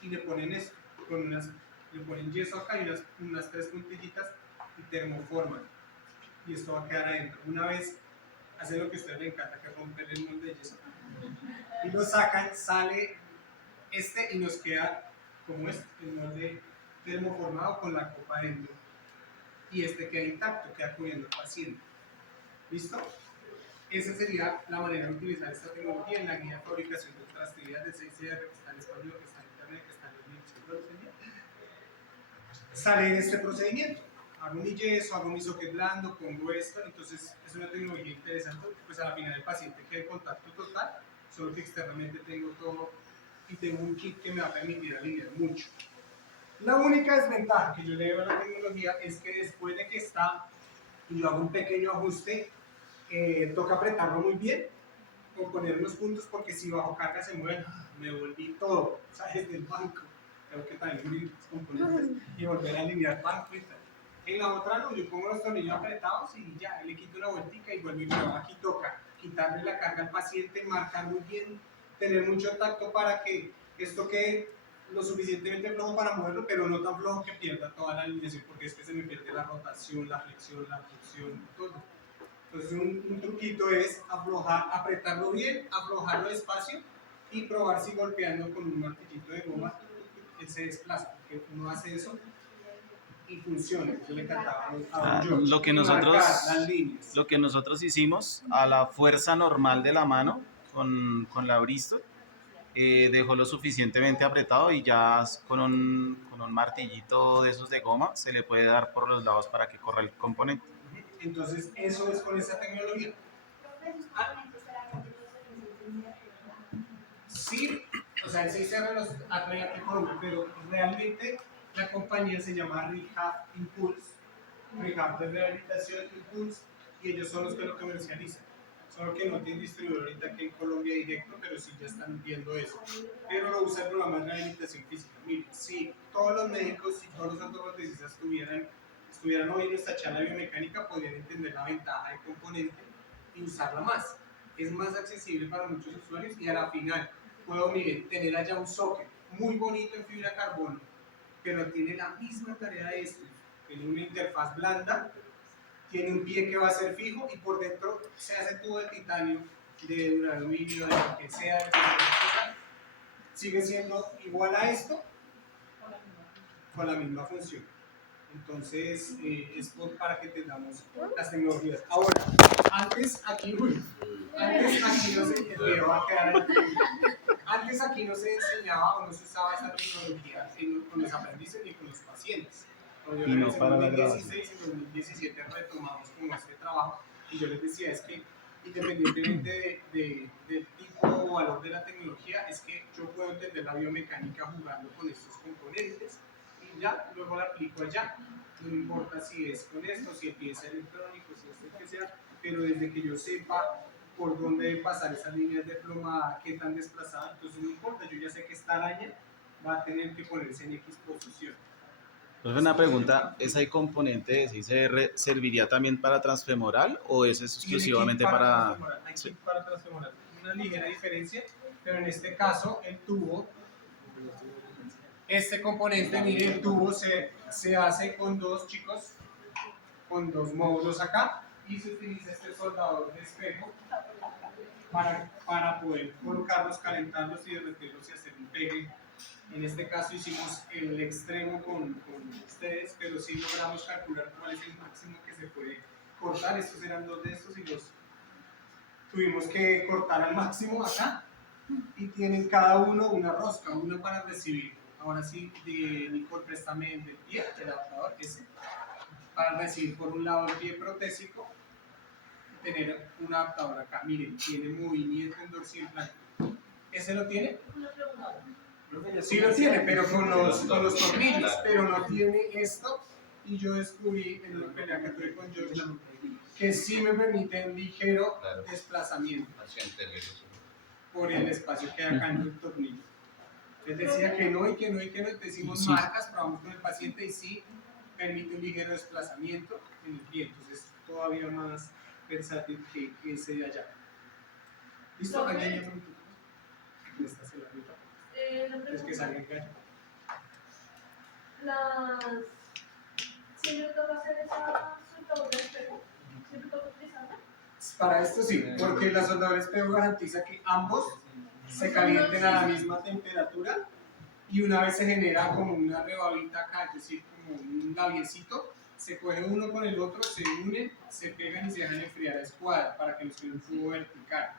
y le ponen esto, le ponen yeso acá y unas 3 puntillitas y termoforman. Y esto va a quedar adentro. Una vez hacen lo que a ustedes les encanta, que es romper el molde de yeso. Y lo sacan, sale y nos queda como el molde termoformado con la copa adentro. Y queda intacto, queda cubriendo al paciente. ¿Listo? Esa sería la manera de utilizar esta tecnología en la guía de fabricación de trastibilidad de 6CR que está en español, que está en internet, que está en los links. Sale este procedimiento. Hago mi yeso, hago mi socket blando, pongo esto. Entonces es una tecnología interesante. Pues a la final el paciente queda en contacto total, solo que externamente tengo todo y tengo un kit que me va a permitir alinear mucho. La única desventaja que yo le veo a la tecnología es que después de que está y yo hago un pequeño ajuste, toca apretarlo muy bien o poner los puntos porque si bajo carga se mueve, me volví todo, o sea, desde el banco. Tengo que también unir los componentes y volver a alinear banco y tal. En la otra no, yo pongo los tornillos apretados y ya, le quito una vueltica y vuelvo y me va. Aquí toca quitarle la carga al paciente, marcar muy bien, tener mucho tacto para que esto quede lo suficientemente flojo para moverlo, pero no tan flojo que pierda toda la alineación, porque es que se me pierde la rotación, la flexión, la abducción, todo. Entonces un truquito es apretarlo bien, aflojarlo despacio y probar si golpeando con un martillito de goma él se desplaza, porque uno hace eso y funciona. Eso le encantaba a George. Lo que nosotros hicimos a la fuerza normal de la mano con la Bristol, dejó lo suficientemente apretado y ya con un martillito de esos de goma se le puede dar por los lados para que corra el componente. Entonces eso es con esa tecnología. Sí, o sea, sí se los atletas, pero realmente la compañía se llama Rehab Impulse, Rehab de Rehabilitación Impulse, y ellos son los que lo comercializan. Solo que no tienen distribuidor ahorita aquí en Colombia directo, pero sí ya están viendo eso. Pero lo usa el programa de rehabilitación física. Miren, si todos los médicos y todos los ortopedistas estuvieran hoy en esta charla de biomecánica, podrían entender la ventaja del componente y usarla más. Es más accesible para muchos usuarios y a la final puedo, miren, tener allá un socket muy bonito en fibra de carbono, pero tiene la misma tarea de este. Tiene una interfaz blanda, tiene un pie que va a ser fijo y por dentro se hace tubo de titanio, de duraluminio, de lo que sea, sigue siendo igual a esto con la misma función. Entonces es para que tengamos las tecnologías. Ahora, antes aquí no se va a quedar. Antes aquí no se enseñaba o no se usaba esta tecnología con los aprendices ni con los pacientes. Y no para la en grabación. 2016 y 2017 retomamos como este trabajo y yo les decía es que independientemente del tipo o valor de la tecnología es que yo puedo entender la biomecánica jugando con estos componentes y ya luego la aplico allá. No importa si es con esto, si empieza electrónico, si es el que sea, pero desde que yo sepa por dónde debe pasar esas líneas de plomada, qué tan desplazada, entonces no importa, yo ya sé que esta araña va a tener que ponerse en X posición. Entonces una pregunta, ¿ese componente de 6R serviría también para transfemoral o es exclusivamente para...? Hay kit para transfemoral, una ligera diferencia, pero en este caso el tubo, este componente, mire, el tubo se hace con dos módulos acá y se utiliza este soldador de espejo para poder colocarlos, calentarlos y derretirlos y hacer un pegue. En este caso hicimos el extremo con ustedes, pero sí logramos calcular cuál es el máximo que se puede cortar. Estos eran dos de estos y los tuvimos que cortar al máximo acá, y tienen cada uno una rosca, una para recibir. Ahora sí, Nicole, préstame el pie, el adaptador ese, para recibir por un lado el pie protésico, tener un adaptador acá. Miren, tiene movimiento en dorsifláneo. ¿Ese lo tiene? Sí lo tiene, pero con los tornillos, pero no tiene esto. Y yo descubrí en una pelea que tuve con George que sí me permite un ligero desplazamiento por el espacio que hay acá en el tornillo. Les decía que no y que no y que no, decimos marcas, probamos con el paciente y sí permite un ligero desplazamiento en el pie, entonces es todavía más versátil que ese de allá. ¿Listo? ¿Alguien ya preguntó? Esta se la ruta. Es que salga el gallo. ¿Siempre toca hacer esa soldadura de espejo? ¿Siempre toca utilizarla? Para esto sí, porque la soldadura de espejo garantiza que ambos se calienten a la misma temperatura, y una vez se genera como una rebabita acá, es decir, como un labiecito, se coge uno con el otro, se unen, se pegan y se dejan enfriar a escuadra para que nos quede un fuego vertical.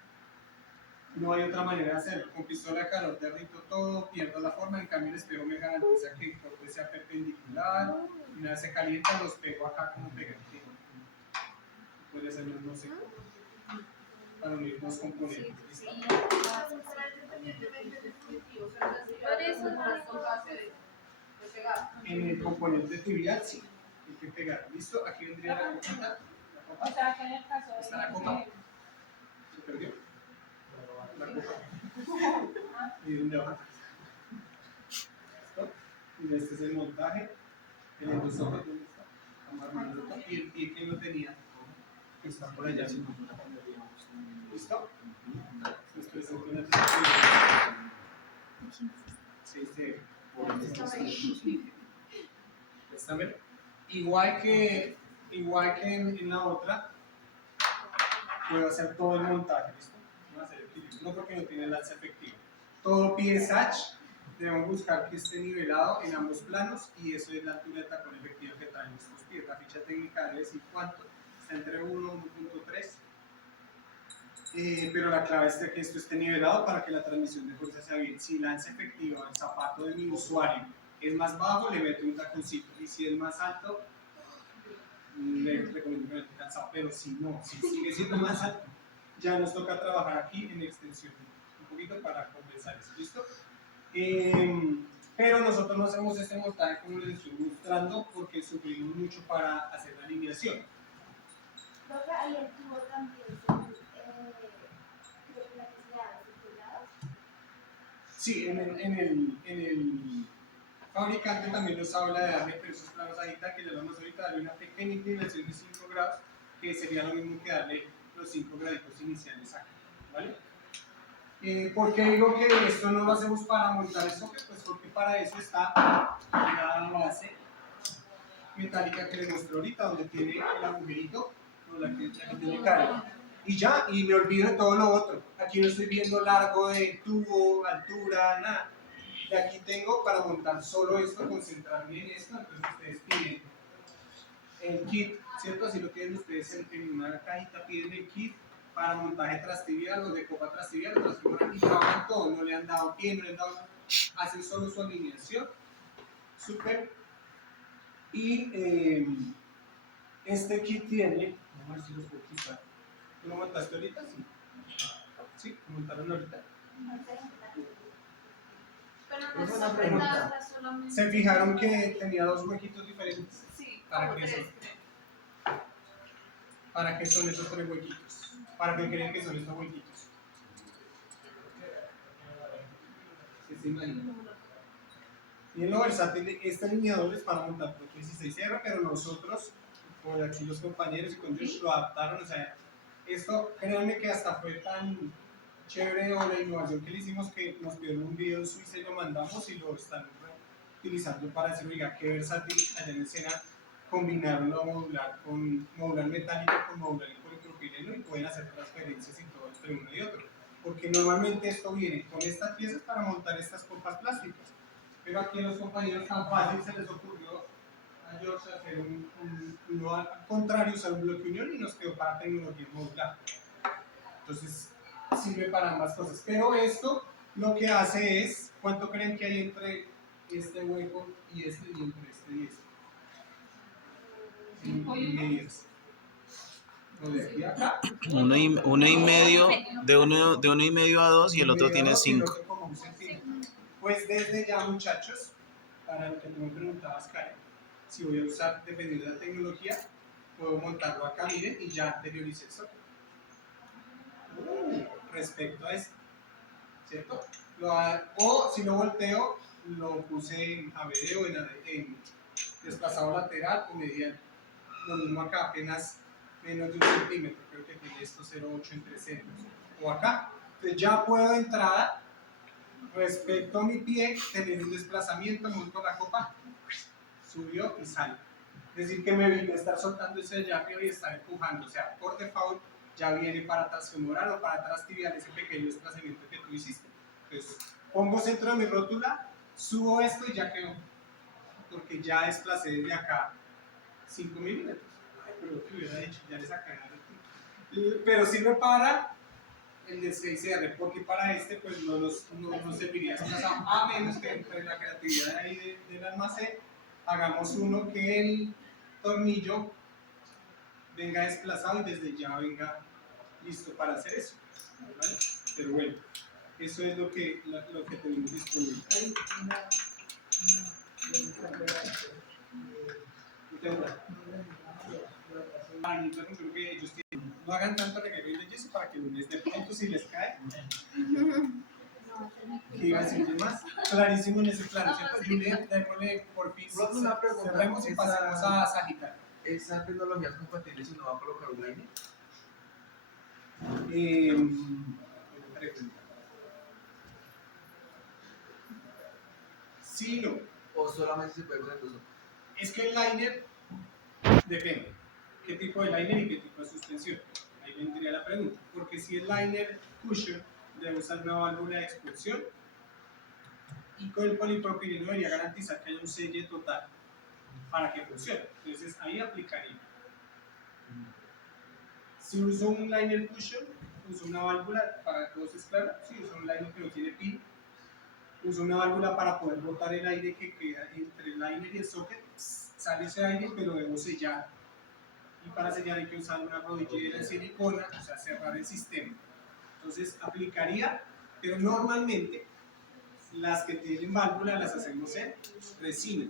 No hay otra manera de hacerlo. Con pistola de calor derrito todo, pierdo la forma, en cambio el espejo me garantiza que el corte sea perpendicular, y una vez se calienta los pego acá como pegatina. Puede ser no sé cómo, para unir dos componentes. ¿Listo? En el componente tibial sí, hay que pegar. ¿Listo? Aquí vendría la copita. O sea, que en el caso ¿Está la copa? ¿Se perdió? La copa. ¿Y dónde va? ¿Listo? Y este es el montaje. El endosome, ¿dónde está? Vamos a armarlo acá. Y el pie que lo tenía está por allá. ¿Listo? Les presento una presentación. Sí, sí. Préstame. Igual que en la otra, puedo hacer todo el montaje, ¿listo? No, hacer el no porque no tiene lanza efectiva. Todo pie es H, debemos buscar que esté nivelado en ambos planos, y eso es la altura de tacón efectiva que traen estos pies. La ficha técnica debe decir cuánto, está entre 1 y 1.3. Pero la clave es que esto esté nivelado para que la transmisión de fuerza sea bien. Si lanza efectiva el zapato de mi usuario es más bajo, le meto un taconcito, y si es más alto, le recomiendo que meta calzado. Pero si no, si sigue siendo más alto, ya nos toca trabajar aquí en extensión un poquito para compensar eso. ¿Listo? Pero nosotros no hacemos este montaje como les estoy mostrando porque sufrimos mucho para hacer la alineación. Ahí el tubo también creo que la que se da los pulgadas. Sí, en el fabricante también nos habla de darle esos planos ahorita, que le vamos ahorita a darle una pequeña inclinación de 5 grados, que sería lo mismo que darle los 5 graditos iniciales acá, ¿vale? ¿Por qué digo que esto no lo hacemos para montar el socket? Pues porque para eso está la base metálica que les mostré ahorita, donde tiene el agujerito con la que tiene carga. Y ya, y me olvido de todo lo otro. Aquí no estoy viendo largo de tubo, altura, nada. Y aquí tengo para montar solo esto, concentrarme en esto. Entonces ustedes piden el kit, ¿cierto? Así lo tienen ustedes en una cajita, piden el kit para montaje trastibial o de copa trastibial, y trabajan todo. No le han dado pie, no le han dado nada. Hacen solo su alineación. Súper. Y este kit tiene, vamos a ver si lo puedo quitar. ¿Tú lo montaste ahorita? Sí. ¿Sí? ¿Lo montaron ahorita? Pero Es no una es pregunta. solamente. ¿Se fijaron que tenía dos huequitos diferentes? Sí, ¿Para como qué tres, son? creo. ¿Para qué son esos tres huequitos? ¿Para qué creen que son estos huequitos? ¿Sí se imaginan? Y en lo versátil, este alineador es para montar por 16R, pero nosotros, por aquí los compañeros y con ellos lo adaptaron. O sea, esto, créanme que hasta fue tan chévere o la innovación que le hicimos que nos pidieron un video en Suiza y lo mandamos y lo están utilizando para decir, oiga, qué versátil allá en escena combinarlo modular metálico con modular en polipropileno y pueden hacer transferencias y todo entre uno y otro. Porque normalmente esto viene con estas piezas para montar estas copas plásticas. Pero aquí a los compañeros tan fácil se les ocurrió a George hacer uno al contrario, usar un bloque unión y nos quedó para tecnología modular. Entonces sirve para ambas cosas. Pero esto lo que hace es, ¿cuánto creen que hay entre este hueco y entre este y este? 5 medios. O de aquí a acá. Uno y medio, de uno y medio a 2 y el otro tiene 5. Pues desde ya, muchachos, para lo que tú me preguntabas, Karen, si voy a usar, dependiendo de la tecnología, puedo montarlo acá, miren, y ya anterioricé esto. Respecto a esto, ¿cierto? O si lo volteo, lo puse en ABD o en desplazado lateral o medial. Lo mismo acá, apenas menos de 1 centímetro, creo que tiene esto 0,8 entre centros. O acá. Entonces ya puedo entrar respecto a mi pie, tener un desplazamiento, monto la copa, subió y sale. Es decir, que me evita estar soltando ese allá arriba y estar empujando. O sea, por default ya viene para atrás femoral o para atrás tibial ese pequeño desplazamiento que tú hiciste. Entonces, pongo centro de mi rótula, subo esto y ya quedó. Porque ya desplacé desde acá 5 milímetros. Ay, pero lo que hubiera hecho, ya le sacaré. Pero sirve para el de 6R, porque para este pues no serviría desplazado, a menos que entre la creatividad ahí del almacén hagamos uno que el tornillo venga desplazado y desde ya venga listo para hacer eso, ¿vale? Pero bueno, eso es lo que tenemos disponible. Entonces creo que ellos no hagan tanto reguero de yeso para que el lunes de pronto si les cae. ¿Qué iba a decir yo más? Clarísimo en ese plano, ¿cierto? Juliet, démosle por fin. Una pregunta. Cerremos y pasemos a Sagitario. ¿Esa tecnología es compatible si no va a colocar un line? Pregunta. Sí, no. ¿O solamente se puede con el uso? Es que el liner depende. ¿Qué tipo de liner y qué tipo de suspensión? Ahí vendría la pregunta. Porque si el liner cushion debe usar una válvula de expulsión y con el polipropileno debería garantizar que haya un selle total para que funcione. Entonces ahí aplicaría. Si uso un liner cushion, uso una válvula, para todos es claro, si uso un liner que no tiene pin, uso una válvula para poder botar el aire que queda entre el liner y el socket, sale ese aire pero debo sellar. Y para sellar hay que usar una rodillera de silicona, o sea, cerrar el sistema. Entonces aplicaría, pero normalmente las que tienen válvula las hacemos en resina,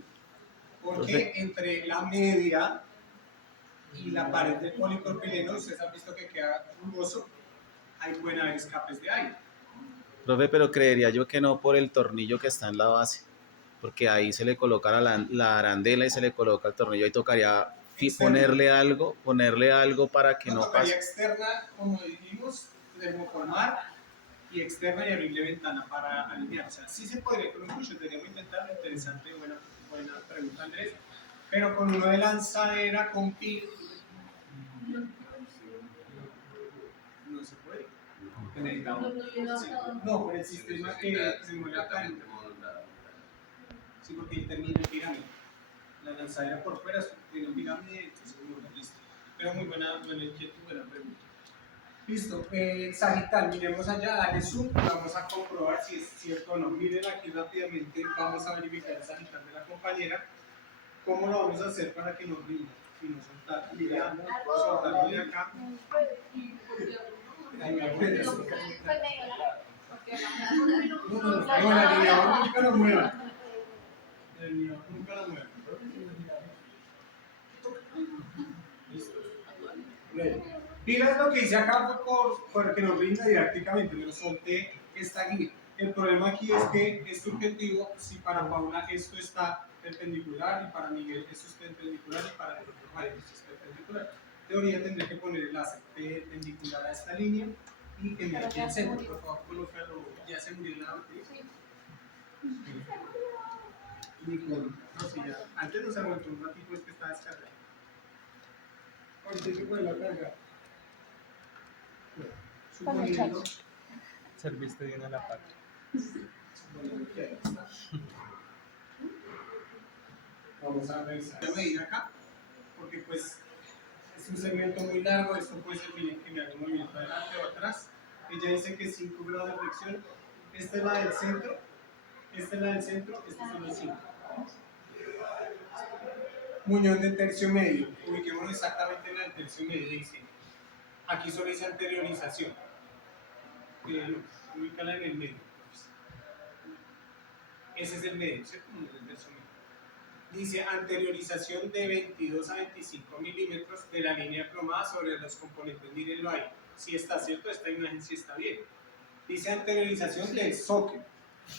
porque entre la media y la pared del polipropileno, ustedes han visto que queda rugoso, ahí pueden haber escapes de aire. Profe, pero creería yo que no por el tornillo que está en la base, porque ahí se le coloca la arandela y se le coloca el tornillo, ahí tocaría ponerle algo para que no tocaría pase. externa, como dijimos, termoformar y externa y abrirle ventana para alinear. O sea, sí se podría con un cuchillo, deberíamos intentarlo. Interesante, buena pregunta, Andrés. Pero con uno de lanzadera, con pin, no se puede. No, por el sistema que se mueve acá. Sí, porque ahí termina el pirámide. La lanzadera por fuera tiene un pirámide, entonces no, listo. Pero muy buena inquietud, buena pregunta. Listo, Sagital, miremos allá, dale zoom, vamos a comprobar si es cierto o no. Miren aquí rápidamente, vamos a verificar el Sagital de la compañera. ¿Cómo lo vamos a hacer para que nos rinda? Si no soltarlo de acá. Ahí me acuerdo. No, el alineador nunca lo mueva. El alineador nunca lo mueva. Listo. Pilas lo que hice acá fue por que nos rinda didácticamente, pero solté esta guía. El problema aquí es que es subjetivo si para Paula esto está perpendicular y para Miguel esto es perpendicular y para el otro Mario esto es perpendicular. En teoría tendré que poner el láser perpendicular a esta línea y que me aquí el centro. Por favor, colócalo. Ya se murió la batería. Ni con, no, sí, ya. Antes nos aguantó un ratito, es que estaba descargado. Ahorita hay que ponerla a cargar. Con el Suponiendo, Serviste bien a la patria. suponiendo que ahí está. Vamos a revisar. Voy a medir acá, porque pues es un segmento muy largo, esto puede ser que me haga un movimiento adelante o atrás. Ella dice que 5 grados de flexión. Esta es la del centro, esta es la del centro, estos son los 5. Muñón de tercio medio, ubiquémonos exactamente en la del tercio medio, dice. Aquí solo dice anteriorización. Ubícala en el medio. Ese es el medio, ¿cierto? Muñón de tercio medio. Dice anteriorización de 22 a 25 milímetros de la línea plomada sobre los componentes. Mírenlo ahí. Si está cierto, esta imagen sí está bien. Dice anteriorización del socket.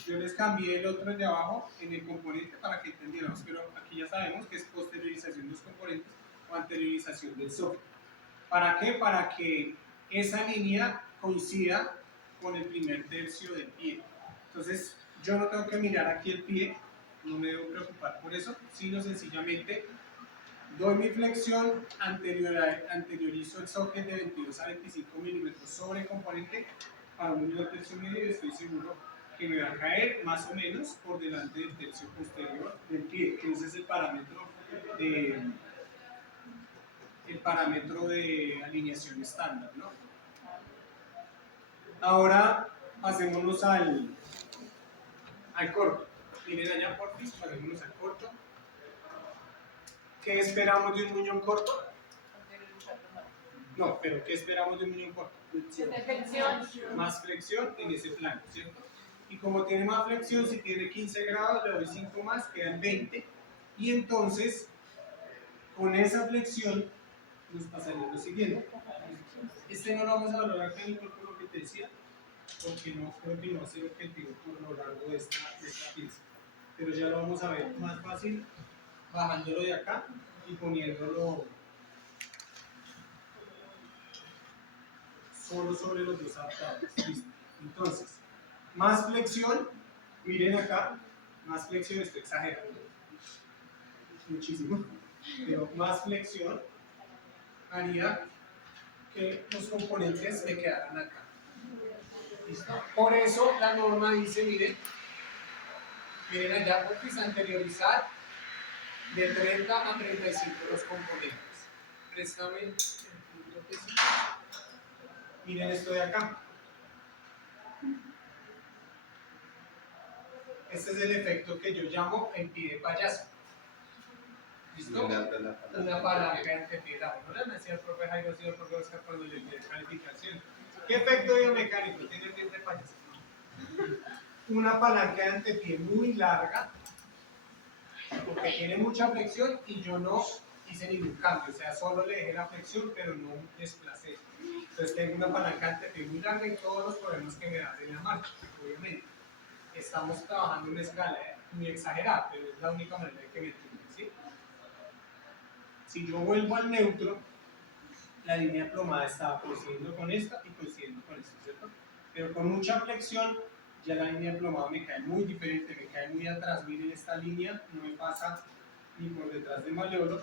Yo les cambié el otro de abajo en el componente para que entendiéramos, pero aquí ya sabemos que es posteriorización de los componentes o anteriorización del socket. ¿Para qué? Para que esa línea coincida con el primer tercio del pie. Entonces, yo no tengo que mirar aquí el pie, no me debo preocupar por eso, sino sencillamente doy mi flexión, anteriorizo el socket de 22 a 25 milímetros sobre el componente para un minuto de tercio medio y estoy seguro que me va a caer más o menos por delante del tercio posterior del pie, que ese es el parámetro de alineación estándar, ¿no? Ahora pasémonos al corto. Miren allá por fin, pasémonos al corto. ¿Qué esperamos de un muñón corto? No, pero ¿qué esperamos de un muñón corto? Más flexión en ese plano, ¿cierto? Y como tiene más flexión, si tiene 15 grados, le doy 5 más, quedan 20. Y entonces, con esa flexión, nos pasaría lo siguiente. Este no lo vamos a valorar acá en el cuerpo, lo que te decía, porque no creo que no va a ser objetivo por lo largo de esta pieza. Pero ya lo vamos a ver más fácil, bajándolo de acá y poniéndolo solo sobre los dos adaptadores. Listo. Entonces, más flexión, miren acá, más flexión, estoy exagerando muchísimo, pero más flexión haría que los componentes me quedaran acá. ¿Listo? Por eso la norma dice, miren allá, porque es anteriorizar de 30 a 35 los componentes. Préstame el punto que sí. Miren esto de acá. Este es el efecto que yo llamo el pie de payaso. ¿Listo? Una palanca antepié. ¿No le decía el profe Jairo, el profe Oscar cuando le pide calificación? ¿Qué efecto biomecánico tiene el pie de payaso? Una palanca de antepié muy larga, porque tiene mucha flexión y yo no hice ningún cambio, o sea, solo le dejé la flexión, pero no desplacé. Entonces tengo una palanca de antepié muy larga y todos los problemas que me dan en la marcha, obviamente. Estamos trabajando en una escala muy exagerada, pero es la única manera de que me entiendan, ¿sí? Si yo vuelvo al neutro, la línea plomada estaba coincidiendo con esta y coincidiendo con esta, ¿cierto? Pero con mucha flexión, ya la línea plomada me cae muy diferente, me cae muy atrás. Miren esta línea, no me pasa ni por detrás de Maleolo.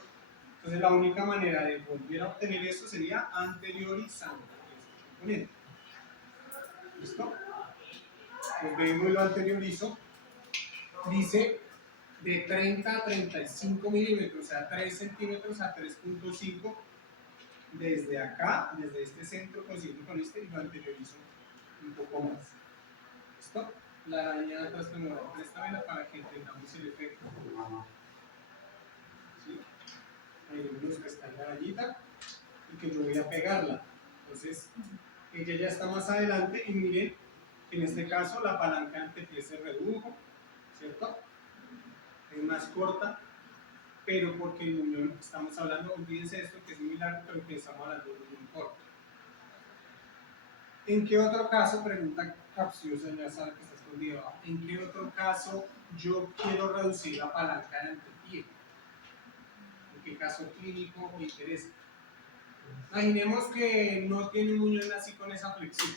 Entonces la única manera de volver a obtener eso sería anteriorizando este componente. ¿Listo? Pues vengo y lo anteriorizo. Dice de 30 a 35 milímetros, o sea, 3 centímetros a 3.5 desde acá, desde este centro, coincidiendo con este, y lo anteriorizo un poco más. ¿Listo? La araña atrás me va a prestar para que entendamos el efecto. ¿Sí? Ahí vemos que está en la arañita y que yo voy a pegarla. Entonces, ella ya está más adelante y miren que en este caso la palanca de antepié se redujo, ¿cierto? Es más corta, pero porque el muñón, estamos hablando, olvídense de esto que es muy largo, pero que estamos hablando de un muñón corto. ¿En qué otro caso, pregunta capciosa, ya sabe que está escondido abajo, en qué otro caso yo quiero reducir la palanca de antepié? ¿En qué caso clínico me interesa? Imaginemos que no tiene un muñón así con esa flexión.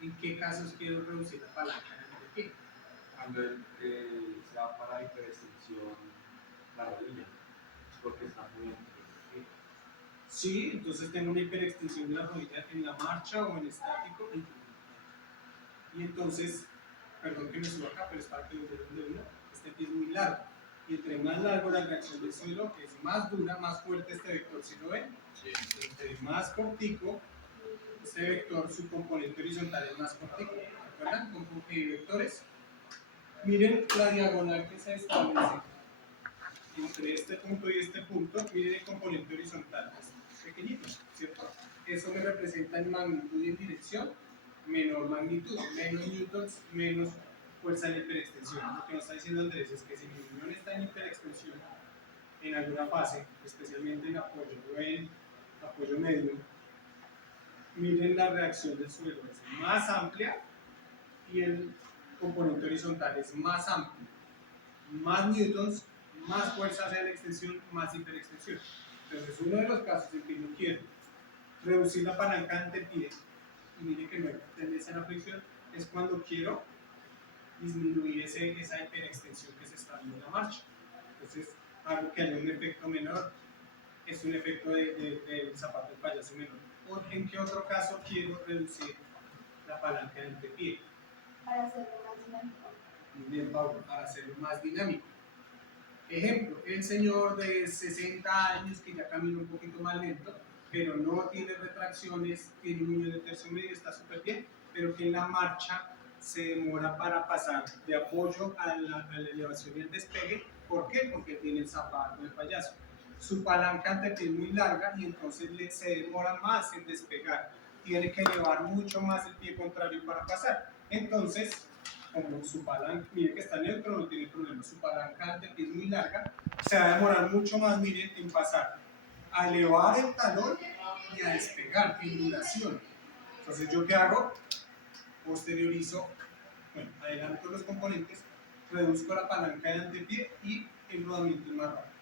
¿En qué casos quiero reducir la palanca de antepié? Cuando él se va para hiperextensión, la rodilla, porque está muy bien. Sí, entonces tengo una hiperextensión de la rodilla en la marcha o en estático. Y entonces, perdón que me suba acá, pero es para que lo vean de uno, este pie es muy largo. Y entre más largo la reacción del suelo, es más dura, más fuerte este vector, ¿sí lo ven? Sí. Entre más cortico, este vector, su componente horizontal es más cortico. ¿Recuerdan? Con vectores. Miren la diagonal que se establece entre este punto y este punto. Miren el componente horizontal, es pequeñito, ¿cierto? Eso me representa en magnitud y en dirección, menor magnitud, menos newtons, menos fuerza en hiperextensión. Lo que nos está diciendo Andrés es que si mi unión está en hiperextensión, en alguna fase, especialmente en apoyo o en apoyo medio, miren la reacción del suelo, es más amplia y el componente horizontal es más amplio. Más newtons, más fuerza hacia la extensión, más hiperextensión. Entonces, uno de los casos en que yo quiero reducir la palanca ante pie, y mire que no hay tendencia a la fricción, es cuando quiero disminuir esa hiperextensión que se está dando en la marcha. Entonces, algo que haya un efecto menor es un efecto del zapato del payaso menor. ¿O en qué otro caso quiero reducir la palanca ante pie? Para hacerlo más dinámico. Muy bien, Pablo, para hacerlo más dinámico. Ejemplo, el señor de 60 años que ya camina un poquito más lento, pero no tiene retracciones, tiene un nivel de tercio medio, está súper bien, pero que en la marcha se demora para pasar de apoyo a la elevación y el despegue. ¿Por qué? Porque tiene el zapato de payaso. Su palanca ante pie es muy larga y entonces se demora más en despegar. Tiene que elevar mucho más el pie contrario para pasar. Entonces, como su palanca, mire que está neutro, no tiene problema, su palanca ante pie es muy larga, se va a demorar mucho más, miren, en pasar a elevar el talón y a despegar en duración. Entonces, ¿yo qué hago? Posteriorizo, bueno, adelanto los componentes, reduzco la palanca de antepié y el rodamiento es más rápido.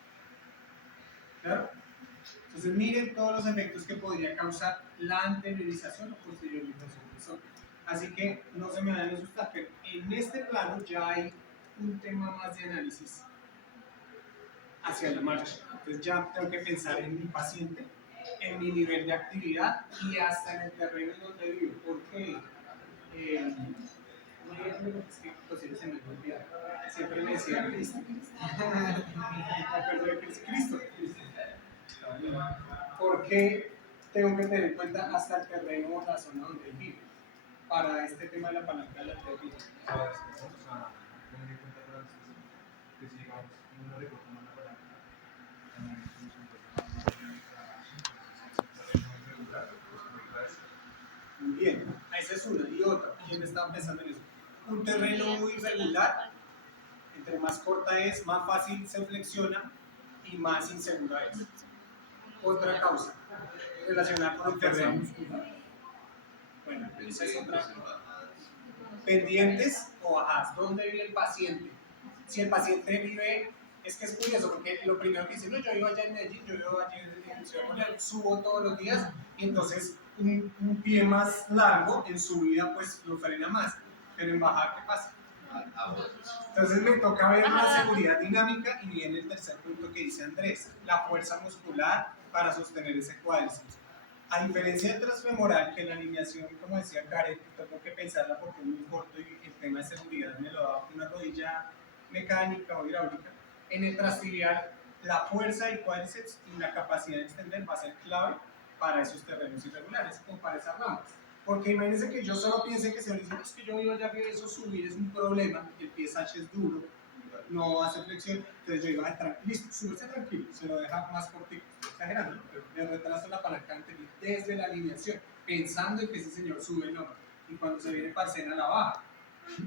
¿Claro? Entonces, miren todos los efectos que podría causar la anteriorización o posteriorización del sol. Así que no se me vayan a asustar, pero en este plano ya hay un tema más de análisis hacia la marcha. Entonces ya tengo que pensar en mi paciente, en mi nivel de actividad y hasta en el terreno en donde vivo. Porque es que posible se me olvida. Siempre me decía Cristo. Me acuerdo de que es Cristo. Porque tengo que tener en cuenta hasta el terreno o la zona donde vivo para este tema de la palanca de la teoría. Tener en cuenta para las que si digamos uno recorta más la palanca, también es Muy bien, esa es una. Y otra, ¿quién estaba pensando en eso? Un terreno muy irregular, entre más corta es, más fácil se flexiona y más insegura es. Otra causa relacionada con el terreno. Bueno, esa es otra. Pendientes o bajadas. ¿Dónde vive el paciente? Si el paciente vive, es que es curioso, porque lo primero que dice, no, yo vivo allá en Medellín, yo vivo allá en Ciudad Bolívar, subo todos los días, y entonces un pie más largo en subida pues lo frena más, pero en bajada, ¿qué pasa? Entonces me toca ver la seguridad dinámica y viene el tercer punto que dice Andrés, la fuerza muscular para sostener ese cuádriceps. A diferencia del transfemoral, que en la alineación, como decía Karen, tengo que pensarla porque es muy corto y el tema de seguridad me lo da una rodilla mecánica o hidráulica. En el transtibial, la fuerza del cuádriceps y la capacidad de extender va a ser clave para esos terrenos irregulares o para esas ramas. Porque imagínense que yo solo piense que se me dice, es que yo vivo allá arriba y eso subir es un problema, el pie H es duro, no hace flexión, entonces yo digo, listo, súbese tranquilo, se lo deja más cortito, estoy exagerando, pero le retraso la palanca anterior desde la alineación, pensando en que ese señor sube no, y cuando se viene para cena la baja,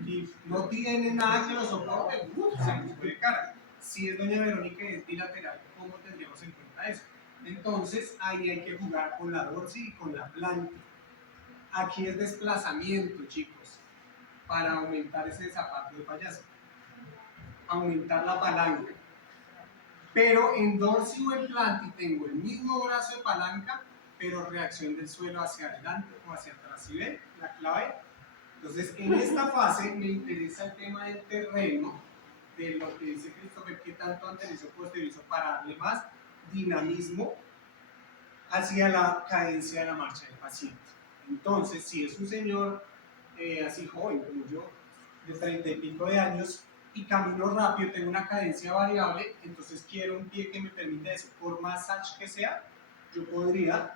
y no tiene nada que lo soporte, se nos puede cara. Si es doña Verónica y es bilateral, ¿cómo tendríamos en cuenta eso? Entonces ahí hay que jugar con la dorsi y con la planta. Aquí es desplazamiento, chicos, para aumentar ese zapato de payaso, aumentar la palanca. Pero en dorsi o en planti tengo el mismo brazo de palanca, pero reacción del suelo hacia adelante o hacia atrás. ¿Sí ven? La clave, Entonces, en esta fase me interesa el tema del terreno, de lo que dice Christopher, que tanto anterior posterior para darle más dinamismo hacia la cadencia de la marcha del paciente. Entonces, si es un señor así joven como yo, de 30 y pico de años, y camino rápido, tengo una cadencia variable, entonces quiero un pie que me permita eso. Por más ancho que sea, yo podría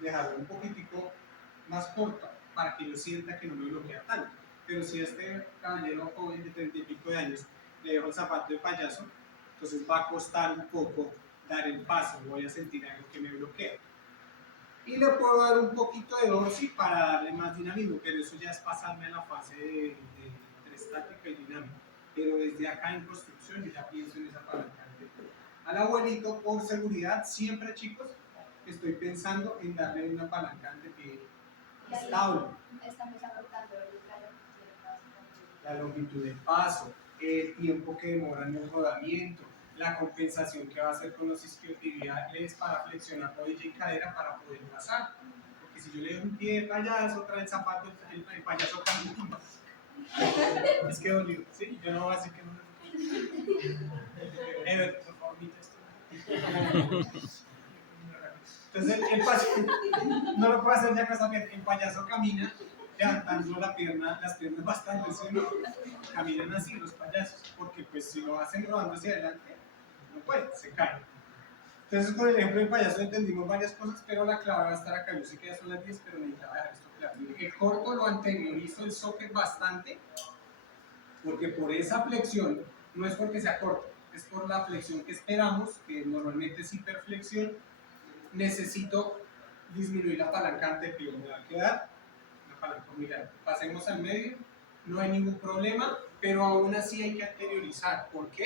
dejarlo un poquitico más corto para que yo sienta que no me bloquea tanto. Pero si a este caballero joven de 30 y pico de años le dejo el zapato de payaso, entonces va a costar un poco dar el paso, voy a sentir algo que me bloquea. Y le puedo dar un poquito de dorsi para darle más dinamismo, pero eso ya es pasarme a la fase de entre estática y dinámica. Pero desde acá en construcción yo ya pienso en esa palanca. Al abuelito, por seguridad, siempre, chicos, estoy pensando en darle una palanca de pie estable. Estamos acortando La longitud del paso, el tiempo que demora en el rodamiento, la compensación que va a hacer con los isquiotibiales para flexionar rodilla y cadera para poder pasar. Porque si yo le doy un pie de payaso, trae el zapato, el payaso camina. Es que dolió, ¿sí? Yo no voy a decir que no. Ever, por favor, mira esto. Entonces el payaso no lo puede hacer ya cosa que el payaso camina levantando las piernas bastante, ¿sí? ¿No? Caminan así los payasos, porque pues si lo hacen rodando hacia adelante, no pueden, se caen. Entonces con el ejemplo del payaso entendimos varias cosas, pero la clave va a estar acá. Yo sé que ya son las 10, pero necesitaba dejar esto claro. El corto lo anteriorizo el socket bastante, porque por esa flexión, no es porque sea corto, es por la flexión que esperamos, que normalmente es hiperflexión. Necesito disminuir la palanca anterior, me va a quedar una palanca muy grande. Pasemos al medio, no hay ningún problema, pero aún así hay que anteriorizar. ¿Por qué?